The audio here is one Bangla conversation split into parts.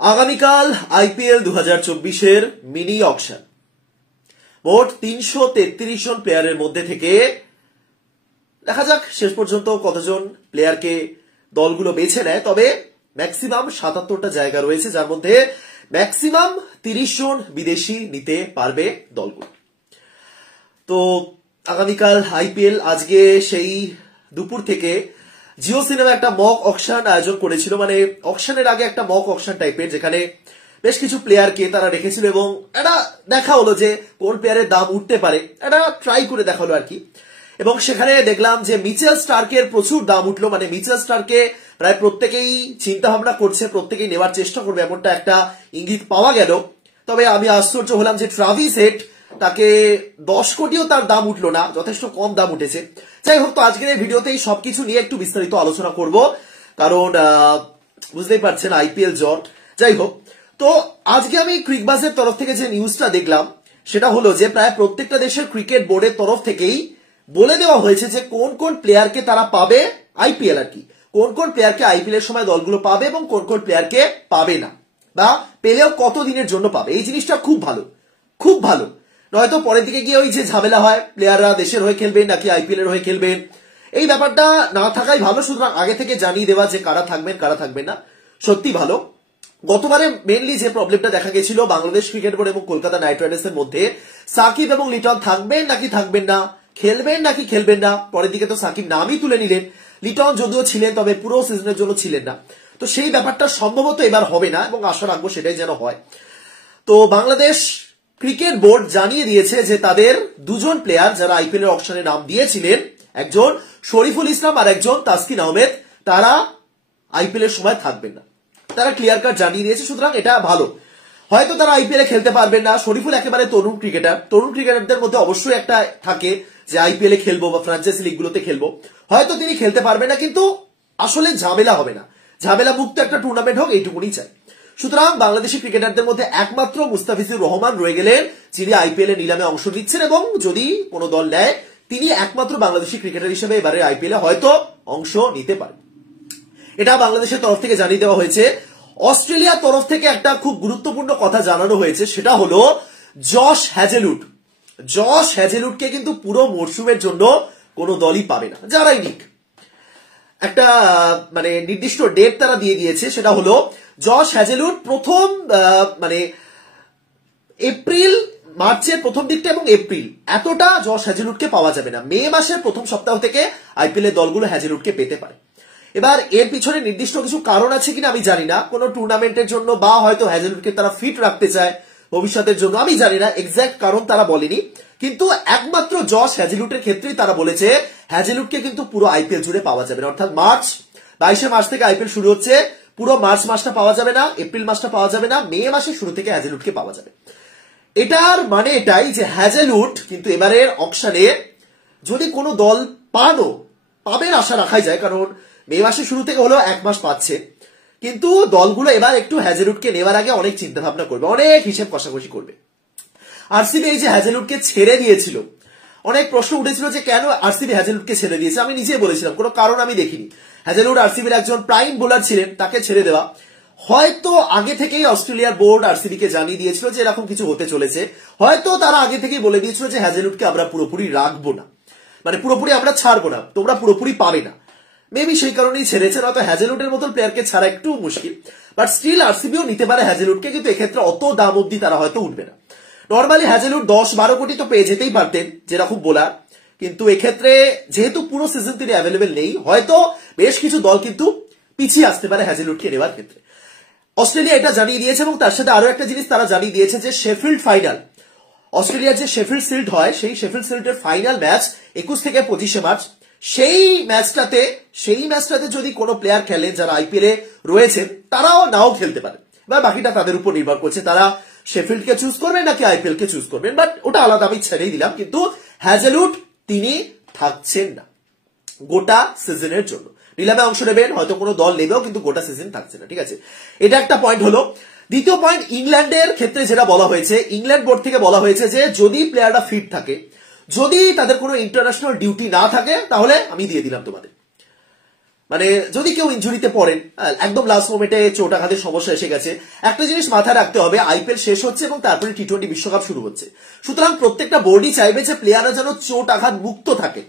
আগামীকাল আইপিএল 2024-এর মিনি অকশন। মোট 333 জন প্লেয়ারের মধ্যে থেকে দেখা যাক শেষ পর্যন্ত কতজন প্লেয়ারকে দলগুলো বেছে নেয়। তবে ম্যাক্সিমাম 77টা জায়গা রয়েছে, যার মধ্যে ম্যাক্সিমাম 30 জন বিদেশি নিতে পারবে দলগুলো। তো আগামীকাল আইপিএল, আজকে সেই দুপুর থেকে জিও সিনেমা একটা মক অকশন আয়োজন করেছিল, মানে অকশনের আগে একটা মক অকশন টাইপের, যেখানে বেশ কিছু প্লেয়ারকে তারা রেখেছিল এবং এটা দেখা হলো যে কোন প্লেয়ারের দাম উঠতে পারে, এটা ট্রাই করে দেখা হলো আর কি। এবং সেখানে দেখলাম যে মিচেল স্টার্কের প্রচুর দাম উঠলো, মানে মিচেল স্টার্ককে প্রায় প্রত্যেকেই চিন্তা ভাবনা করছে, প্রত্যেকেই নেওয়ার চেষ্টা করবে, এমনটা একটা ইঙ্গিত পাওয়া গেল। তবে আমি আশ্চর্য হলাম যে ট্রাভিস হেড, তাকে 10 কোটিও তার দাম উঠলো না, যথেষ্ট কম দাম উঠেছে। যাই হোক, তো আজকের এই ভিডিওতেই সবকিছু নিয়ে একটু বিস্তারিত আলোচনা করব, কারণ বুঝতেই পারছেন আইপিএল জট। যাই হোক, তো আজকে আমি ক্রিকবাজের তরফ থেকে যে নিউজটা দেখলাম সেটা হলো যে প্রায় প্রত্যেকটা দেশের ক্রিকেট বোর্ডের তরফ থেকেই বলে দেওয়া হয়েছে যে কোন কোন প্লেয়ারকে তারা পাবে আইপিএল আর কি, কোন কোন প্লেয়ারকে আইপিএল এর সময় দলগুলো পাবে এবং কোন কোন প্লেয়ারকে পাবে না, বা পেলেও কত দিনের জন্য পাবে। এই জিনিসটা খুব ভালো, খুব ভালো। নয়তো পরের দিকে গিয়ে ওই যে ঝামেলা হয়, প্লেয়াররা দেশের হয়ে খেলবেন নাকি আইপিএল এর হয়ে খেলবেন, এই ব্যাপারটা না থাকাই ভালো। সুতরাং আগে থেকে জানিয়ে দেওয়া যে কারা থাকবেন কারা থাকবেন না, সত্যি ভালো। গতবারে মেনলি যে প্রবলেমটা দেখা গেছিল বাংলাদেশ ক্রিকেট বোর্ড এবং কলকাতা নাইট রাইডার্সের মধ্যে, সাকিব এবং লিটন থাকবেন নাকি থাকবেন না, খেলবেন নাকি খেলবেন না। পরের দিকে তো সাকিব নামই তুলে নিলেন, লিটন যদিও ছিলেন তবে পুরো সিজনের জন্য ছিলেন না। তো সেই ব্যাপারটা সম্ভবত এবার হবে না এবং আশা রাখবো সেটাই যেন হয়। তো বাংলাদেশ ক্রিকেট বোর্ড জানিয়ে দিয়েছে যে তাদের দুজন প্লেয়ার যারা আইপিএল এর অকশনে নাম দিয়েছিলেন, একজন শরীফুল ইসলাম আর একজন তাসকিন আহমেদ, তারা আইপিএল এর সময় থাকবেন না, তারা ক্লিয়ার কাট জানিয়ে দিয়েছে। সুতরাং এটা ভালো। হয়তো তারা আইপিএল এ খেলতে পারবেন না। শরীফুল একেবারে তরুণ ক্রিকেটার, তরুণ ক্রিকেটারদের মধ্যে অবশ্যই একটা থাকে যে আইপিএল এ খেলবো বা ফ্র্যাঞ্চাইজি লিগগুলোতে খেলবো, হয়তো তিনি খেলতে পারবেন না, কিন্তু আসলে ঝামেলা হবে না, ঝামেলা মুক্ত একটা টুর্নামেন্ট হোক, এইটুকুনি চাই। সুতরাং বাংলাদেশি ক্রিকেটারদের মধ্যে একমাত্র মুস্তাফিজুর রহমান রয়ে গেলেন, যিনি আইপিএল এ নিলামে অংশ নিচ্ছেন এবং যদি কোনো দল নেয় তিনি একমাত্র বাংলাদেশি ক্রিকেটার হিসেবে এবারে আইপিএল এ হয়তো অংশ নিতে পারেন। এটা বাংলাদেশের তরফ থেকে জানিয়ে দেওয়া হয়েছে। অস্ট্রেলিয়ার তরফ থেকে একটা খুব গুরুত্বপূর্ণ কথা জানানো হয়েছে, সেটা হলো জশ হ্যাজেলউড। জশ হ্যাজেলউডকে কিন্তু পুরো মরশুমের জন্য কোনো দলই পাবে না, যারাই নিক। একটা মানে নির্দিষ্ট ডেট তারা দিয়ে দিয়েছে, সেটা হলো জশ হ্যাজেলউড প্রথম মানে এপ্রিল, মার্চের প্রথম দিকটা এবং এপ্রিল, এতটা জশ হ্যাজেলউডকে পাওয়া যাবে না। মে মাসের প্রথম সপ্তাহ থেকে আইপিএল এর দলগুলো হ্যাজেলউডকে পেতে পারে। এবার এর পিছনে নির্দিষ্ট কিছু কারণ আছে কিনা আমি জানি না, কোন টুর্নামেন্টের জন্য বা হয়তো হ্যাজেলউডকে তারা ফিট রাখতে চায় ভবিষ্যতের জন্য, আমি জানি না, এক্সাক্ট কারণ তারা বলেনি। কিন্তু একমাত্র জশ হ্যাজেলউডের ক্ষেত্রেই তারা বলেছে হ্যাজেলউডকে কিন্তু পুরো আইপিএল জুড়ে পাওয়া যাবে না, অর্থাৎ মার্চ 22শে মার্চ থেকে আইপিএল শুরু হচ্ছে, পুরো মার্চ মাসটা পাওয়া যাবে না, এপ্রিল মাসটা পাওয়া যাবে না, মে মাসের শুরু থেকে হ্যাজেলউডকে পাওয়া যাবে। এটার মানে এটাই যে হ্যাজেলউড কিন্তু এবারের অকশনে যদি কোনো দল পাবেন আশা রাখাই যায়, কারণ মে মাসের শুরু থেকে হলেও 1 মাস পাচ্ছে, কিন্তু দলগুলো এবার একটু হ্যাজেলউডকে নেওয়ার আগে অনেক চিন্তা ভাবনা করবে, অনেক হিসেব কষাকষি করবে। আরসিবি এই যে হ্যাজেলউডকে ছেড়ে দিয়েছিল, অনেক প্রশ্ন উঠেছিল যে কেন আরসিবি হ্যাজেলউডকে ছেড়ে দিয়েছে। আমি নিজেই বলেছিলাম কোনো কারণ আমি দেখিনি। হ্যাজেলউড আরসিবির একজন প্রাইম বোলার ছিলেন, তাকে ছেড়ে দেওয়া হয়তো আগে থেকেই অস্ট্রেলিয়ার বোর্ড আরসিবি কে জানিয়ে দিয়েছিল যে এরকম কিছু হতে চলেছে, হয়তো তারা আগে থেকেই বলে দিয়েছিল যে হ্যাজেলউডকে আমরা পুরোপুরি রাখবো না, মানে পুরোপুরি আমরা ছাড়বো না, তোমরা পুরোপুরি পাবে না। মেবি সেই কারণেই ছেড়েছে, নয়তো হ্যাজেলউডের মতন প্লেয়ারকে ছাড়া একটু মুশকিল। বাট স্টিল আরসিবিও নিতে পারে হ্যাজেলউডকে, কিন্তু এক্ষেত্রে অত দাম অব্দি তারা হয়তো উঠবে না। নর্মালি হ্যাজেলউড 10-12 কোটি তো পেয়ে যেতেই পারতেন যেরকম বোলার, কিন্তু এক্ষেত্রে যেহেতু পুরো সিজন তিনি অ্যাভেলেবেল নেই, হয়তো বেশ কিছু দল কিন্তু পিছিয়ে আসতে পারে হ্যাজেলউডকে নেওয়ার ক্ষেত্রে। অস্ট্রেলিয়া এটা জানিয়ে দিয়েছে এবং তার সাথে আরো একটা জিনিস তারা জানিয়ে দিয়েছে যে শেফিল্ড ফাইনাল, অস্ট্রেলিয়ার যে শেফিল্ড শিল্ড হয় সেই শেফিল্ড শিল্ডের ফাইনাল ম্যাচ 21 থেকে 25শে মার্চ, সেই ম্যাচটাতে যদি কোনো প্লেয়ার খেলেন যারা আইপিএল এ রয়েছেন, তারাও নাও খেলতে পারে। এবার বাকিটা তাদের উপর নির্ভর করছে, তারা শেফিল্ডকে চুজ করবেন নাকি আইপিএল কে চুজ করবেন, বাট ওটা আলাদা, আমি ছেড়েই দিলাম। কিন্তু হ্যাজেলউড তিনি থাকছেন না গোটা সিজনের জন্য, নিলামে অংশ নেবেন, হয়তো কোনো দল নেবেও, কিন্তু গোটা সিজন থাকছে না, ঠিক আছে। এটা একটা পয়েন্ট হলো। দ্বিতীয় পয়েন্ট, ইংল্যান্ডের ক্ষেত্রে যেটা বলা হয়েছে, ইংল্যান্ড বোর্ড থেকে বলা হয়েছে যে যদি প্লেয়াররা ফিট থাকে, যদি তাদের কোনো ইন্টারন্যাশনাল ডিউটি না থাকে, তাহলে আমি দিয়ে দিলাম তোমাদের। মানে যদি কেউ ইনজুরিতে পড়েন, একদম লাস্ট মোমেন্টে চোট আঘাতের সমস্যা এসে গেছে, একটা জিনিস মাথায় রাখতে হবে, আইপিএল শেষ হচ্ছে এবং তারপরে টি-20 বিশ্বকাপ শুরু হচ্ছে। সুতরাং প্রত্যেকটা বোর্ডই চাইবে যে প্লেয়াররা যেন চোট আঘাত মুক্ত থাকে।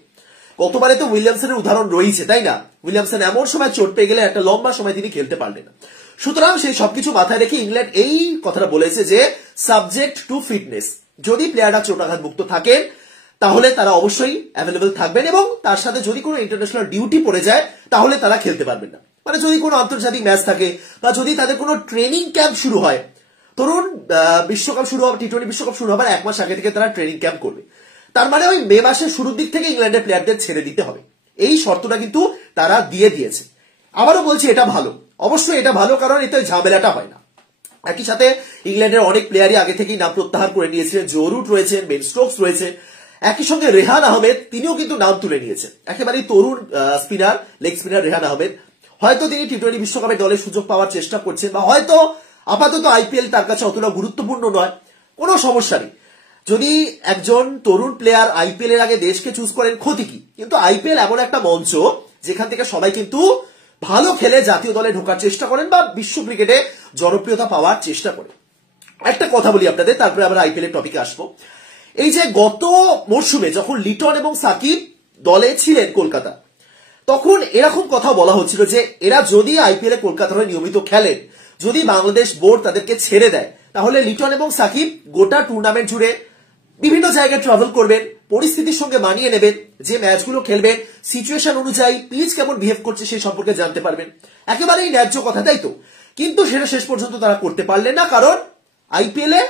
গতবারে তো উইলিয়ামসনের উদাহরণ রয়েছে, তাই না? উইলিয়ামসন এমন সময় চোট পেয়ে গেলে একটা লম্বা সময় তিনি খেলতে পারলেন না। সুতরাং সেই সবকিছু মাথায় রেখে ইংল্যান্ড এই কথাটা বলেছে যে সাবজেক্ট টু ফিটনেস, যদি প্লেয়াররা চোট আঘাত মুক্ত থাকেন তাহলে তারা অবশ্যই অ্যাভেলেবল থাকবেন এবং তার সাথে যদি কোনো ইন্টারন্যাশনাল ডিউটি পড়ে যায় তাহলে তারা খেলতে পারবেন না। মানে যদি কোনো আন্তর্জাতিক ম্যাচ থাকে বা যদি তাদের কোনো ট্রেনিং ক্যাম্প শুরু হয়, ধরুন বিশ্বকাপ শুরু হবে, টি-20 বিশ্বকাপ শুরু হবার 1 মাস আগে থেকে তারা ট্রেনিং ক্যাম্প করবে, তার মানে ওই মে মাসের শুরুর দিক থেকে ইংল্যান্ডের প্লেয়ারদের ছেড়ে দিতে হবে। এই শর্তটা কিন্তু তারা দিয়ে দিয়েছে। আবারও বলছি, এটা ভালো, অবশ্যই এটা ভালো, কারণ এতে ঝামেলাটা হয় না। একই সাথে ইংল্যান্ডের অনেক প্লেয়ারই আগে থেকেই নাম প্রত্যাহার করে নিয়েছিলেন, জো রুট রয়েছেন, বেন স্টোকস রয়েছে, একই সঙ্গে রেহান আহমেদ তিনিও কিন্তু নাম তুলে নিয়েছেন, একেবারেই তরুণ spinner, leg spinner Rehan Ahmed. হয়তো তিনি টি-20 বিশ্বকাপে দলে সুযোগ পাওয়ার চেষ্টা করছেন, বা হয়তো আপাতত আইপিএল তার কাছে অতটা গুরুত্বপূর্ণ নয়, কোনো সমস্যা নেই। যদি একজন তরুণ প্লেয়ার আইপিএল এর আগে দেশকে চুজ করেন, ক্ষতি কি? কিন্তু আইপিএল এমন একটা মঞ্চ যেখান থেকে সবাই কিন্তু ভালো খেলে জাতীয় দলে ঢোকার চেষ্টা করেন বা বিশ্ব ক্রিকেটে জনপ্রিয়তা পাওয়ার চেষ্টা করেন। একটা কথা বলি আপনাদের, তারপরে আমরা আইপিএল এর টপিকে আসবো। এই যে গত মরশুমে যখন লিটন এবং সাকিব দলে ছিলেন কলকাতা, তখন এরকম কথা বলা হচ্ছিল যে এরা যদি আইপিএল এ কলকাতার হয়ে নিয়মিত খেলেন, যদি বাংলাদেশ বোর্ড তাদেরকে ছেড়ে দেয়, তাহলে লিটন এবং সাকিব গোটা টুর্নামেন্ট জুড়ে বিভিন্ন জায়গায় ট্রাভেল করবেন, পরিস্থিতির সঙ্গে মানিয়ে নেবেন, যে ম্যাচগুলো খেলবেন সিচুয়েশন অনুযায়ী পিচ কেমন বিহেভ করছে সেই সম্পর্কে জানতে পারবেন। একেবারেই ন্যায্য কথা, তাই তো? কিন্তু সেটা শেষ পর্যন্ত তারা করতে পারলেন না, কারণ আইপিএল এ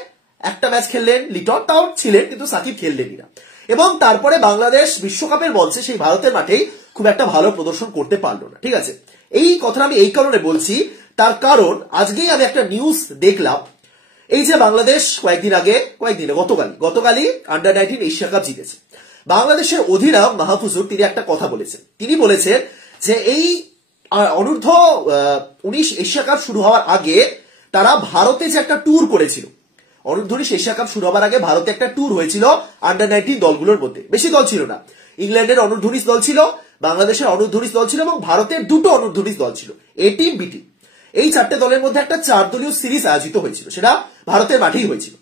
একটা ম্যাচ খেললেন লিটন, তাও ছিলেন, কিন্তু সাকিব খেললেনই না। এবং তারপরে বাংলাদেশ বিশ্বকাপের মঞ্চে সেই ভারতের মাঠেই খুব একটা ভালো প্রদর্শন করতে পারলো না। ঠিক আছে, এই কথাটা আমি এই কারণে বলছি, তার কারণ আজকেই আমি একটা নিউজ দেখলাম। এই যে বাংলাদেশ গতকালই আন্ডার-19 এশিয়া কাপ জিতেছে, বাংলাদেশের অধিনায়ক মাহফুজুর তিনি একটা কথা বলেছেন। তিনি বলেছেন যে এই অনূর্ধ্ব 19 এশিয়া কাপ শুরু হওয়ার আগে তারা ভারতে যে একটা ট্যুর করেছিল, অনূর্ধ্ব 19 এশিয়া কাপ শুরু হওয়ার আগে ভারতে একটা ট্যুর হয়েছিল আন্ডার-19 দলগুলোর মধ্যে। বেশি দল ছিল না, ইংল্যান্ডের অনূর্ধ্ব 19 দল ছিল, বাংলাদেশের অনূর্ধ্ব 19 দল ছিল এবং ভারতের দুটো অনূর্ধ্ব 19 দল ছিল, এ টিম বি টিম। এই 4টে দলের মধ্যে একটা 4 দলীয় সিরিজ আয়োজিত হয়েছিল, সেটা ভারতের মাঠেই হয়েছিল।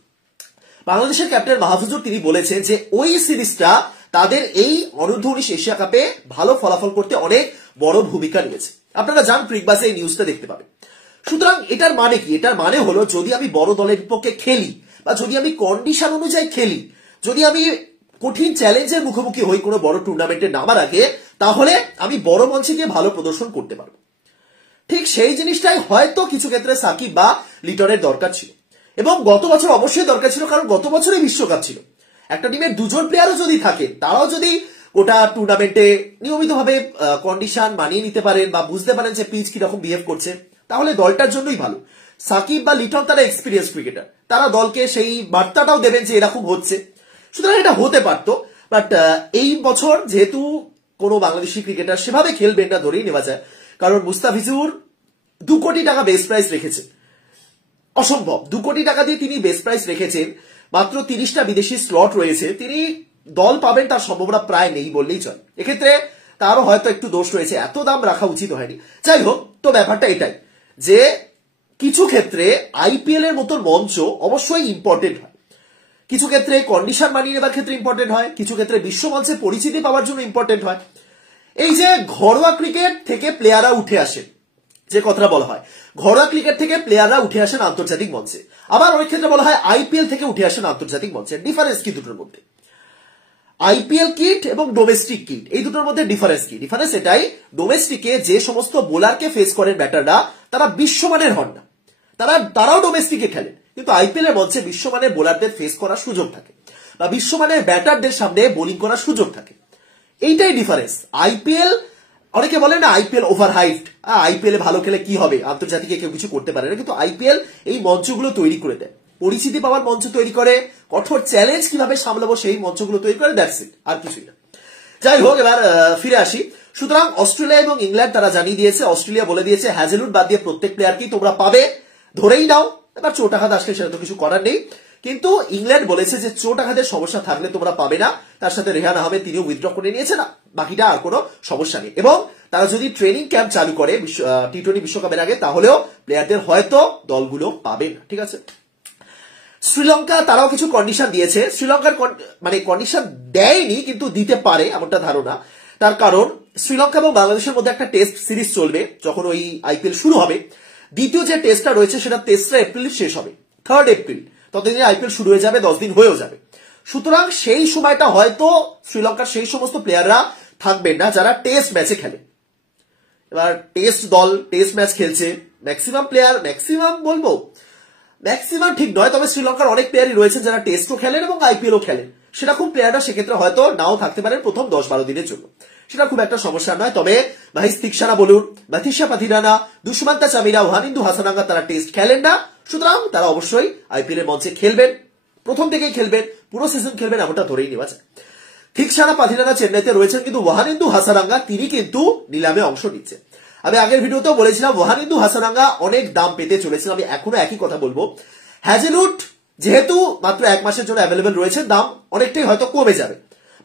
বাংলাদেশের ক্যাপ্টেন মাহফুজুর তিনি বলেছেন যে ওই সিরিজটা তাদের এই অনূর্ধ্ব 19 এশিয়া কাপে ভালো ফলাফল করতে অনেক বড় ভূমিকা নিয়েছে। আপনারা জান ক্রিকবাসে এই নিউজটা দেখতে পাবেন। সুতরাং এটার মানে কি? এটার মানে হলো, যদি আমি বড় দলের বিপক্ষে খেলি বা যদি আমি কন্ডিশন অনুযায়ী খেলি, যদি আমি কঠিন চ্যালেঞ্জের মুখোমুখি হই কোনো বড় টুর্নামেন্টে নামার আগে, তাহলে আমি বড় মঞ্চে গিয়ে ভালো প্রদর্শন করতে পারবো। ঠিক সেই জিনিসটাই হয়তো কিছু ক্ষেত্রে সাকিব বা লিটনের দরকার ছিল, এবং গত বছর অবশ্যই দরকার ছিল, কারণ গত বছরই বিশ্বকাপ ছিল। একটা টিমের দুজন প্লেয়ারও যদি থাকে, তারাও যদি গোটা টুর্নামেন্টে নিয়মিতভাবে কন্ডিশন মানিয়ে নিতে পারেন বা বুঝতে পারেন যে পিচ কিরকম বিহেভ করছে, তাহলে দলটার জন্যই ভালো। সাকিব বা লিটন তারা এক্সপিরিয়েন্স ক্রিকেটার, তারা দলকে সেই বার্তাটাও দেবেন যে এরকম হচ্ছে। সুতরাং এটা হতে পারতো, বাট এই বছর যেহেতু কোনো বাংলাদেশি ক্রিকেটার সেভাবে খেলবেন না ধরেই নেওয়া যায়, কারণ মুস্তাফিজুর 2 কোটি টাকা বেস প্রাইস রেখেছেন, অসম্ভব। 2 কোটি টাকা দিয়ে তিনি বেস প্রাইস রেখেছেন, মাত্র 30টা বিদেশি স্লট রয়েছে, তিনি দল পাবেন তার সম্ভাবনা প্রায় নেই বললেই চলে। এক্ষেত্রে তারও হয়তো একটু দোষ রয়েছে, এত দাম রাখা উচিত হয়নি। যাই হোক, তো ব্যাপারটা এটাই যে কিছু ক্ষেত্রে আইপিএল এর মতো মঞ্চ অবশ্যই ইম্পর্টেন্ট হয়, কিছু ক্ষেত্রে কন্ডিশন মানিয়ে নেবার ক্ষেত্রে ইম্পর্টেন্ট হয়, কিছু ক্ষেত্রে বিশ্ব মঞ্চে পরিচিতি পাওয়ার জন্য ইম্পর্টেন্ট হয়। এই যে ঘরোয়া ক্রিকেট থেকে প্লেয়াররা উঠে আসেন, যে কথাটা বলা হয়, ঘরোয়া ক্রিকেট থেকে প্লেয়াররা উঠে আসেন আন্তর্জাতিক মঞ্চে, আবার অনেক ক্ষেত্রে বলা হয় আইপিএল থেকে উঠে আসেন আন্তর্জাতিক মঞ্চে। ডিফারেন্স কি দুটোর মধ্যে? আইপিএল কিট এবং ডোমেস্টিক কিট, এই দুটোর মধ্যে ডিফারেন্স কি? ডিফারেন্স এটাই, ডোমেস্টিকে যে সমস্ত বোলারকে ফেস করেন ব্যাটাররা, তারা বিশ্বমানের হন না, তারাও ডোমেস্টিকে খেলেন, কিন্তু আইপিএল এর মঞ্চে বিশ্বমানের বোলারদের ফেস করার সুযোগ থাকে বা বিশ্বমানের ব্যাটারদের সামনে বোলিং করার সুযোগ থাকে। এইটাই ডিফারেন্স। আইপিএল, অনেকে বলে না আইপিএল ওভার হাইপড, আইপিএল এ ভালো খেলে কি হবে, আন্তর্জাতিকে কেউ কিছু করতে পারে না, কিন্তু আইপিএল এই মঞ্চগুলো তৈরি করে দেয়, পরিচিতি পাওয়ার মঞ্চ তৈরি করে, কঠোর চ্যালেঞ্জ কিভাবে সামলাবো সেই মঞ্চগুলো তৈরি করে, দ্যাটস ইট, আর কিছুই না। যাই হোক, এবার ফিরে আসি। সুতরাং অস্ট্রেলিয়া এবং ইংল্যান্ড তারা জানিয়ে দিয়েছে, অস্ট্রেলিয়া বলে দিয়েছে হ্যাজেলউড বাদ দিয়ে প্রত্যেক প্লেয়ারকেই তোমরা পাবে, ধরেই নাও। এবার চোট আঘাত আসলে সেটা তো কিছু করার নেই, কিন্তু ইংল্যান্ড বলেছে যে চোট আঘাতের সমস্যা থাকলে তোমরা পাবে না, তার সাথে রেহান আহমেদ তিনিও উইথড্র করে নিয়েছে, না বাকিটা আর কোনো সমস্যা নেই। এবং তারা যদি ট্রেনিং ক্যাম্প চালু করে টি-20 বিশ্বকাপের আগে, তাহলেও প্লেয়ারদের হয়তো দলগুলো পাবে না। ঠিক আছে, শ্রীলঙ্কা তারাও কিছু কন্ডিশন দিয়েছে। শ্রীলঙ্কার মানে কন্ডিশন দেয়নি কিন্তু দিতে পারে এমনটা ধারণা। তার কারণ শ্রীলঙ্কা এবং বাংলাদেশের মধ্যে একটা টেস্ট সিরিজ চলবে যখন ওই আইপিএল শুরু হবে। দ্বিতীয় যে টেস্টটা রয়েছে সেটা 3রা এপ্রিল শেষ হবে, 3rd এপ্রিল, ততদিনে আইপিএল শুরু হয়ে যাবে, 10 দিন হয়েও যাবে। সুতরাং সেই সময়টা হয়তো শ্রীলঙ্কার সেই সমস্ত প্লেয়াররা থাকবেন না যারা টেস্ট ম্যাচে খেলে। এবার টেস্ট দল টেস্ট ম্যাচ খেলছে, ম্যাক্সিমাম প্লেয়ার, ম্যাক্সিমাম বলবো ম্যাক্সিমাম ঠিক নয়, তবে শ্রীলঙ্কার অনেক প্লেয়ারই রয়েছেন যারা টেস্টও খেলেন এবং আইপিএলও খেলেন। সেরকম প্লেয়াররা সেক্ষেত্রে হয়তো নাও থাকতে পারেন প্রথম 10-12 দিনের জন্য, সেটা খুব একটা সমস্যা নয়। তবে মাহিস তিক্সানা বলুন, বাথিসা পাথিরানা, দুষ্মান্তা চামিরা, ওহানিন্দু হাসানাঙ্গা তারা টেস্ট খেলেন না, সুতরাং তারা অবশ্যই আইপিএল এর মঞ্চে খেলবেন, প্রথম থেকেই খেলবেন, পুরো সিজন খেলবেন এমনটা ধরেই নেওয়া যায়। তিক্সানা পাথিরানা চেন্নাইতে রয়েছেন, কিন্তু ওহানিন্দু হাসানাঙ্গা তিনি কিন্তু নিলামে অংশ নিচ্ছেন। আমি আগের ভিডিওতেও বলেছিলাম ওহানিন্দু হাসানাঙ্গা অনেক দাম পেতে চলেছেন, আমি এখনো একই কথা বলবো। হ্যাজেলউড যেহেতু মাত্র 1 মাসের জন্য অ্যাভেলেবেল রয়েছে, দাম অনেকটাই হয়তো কমে যাবে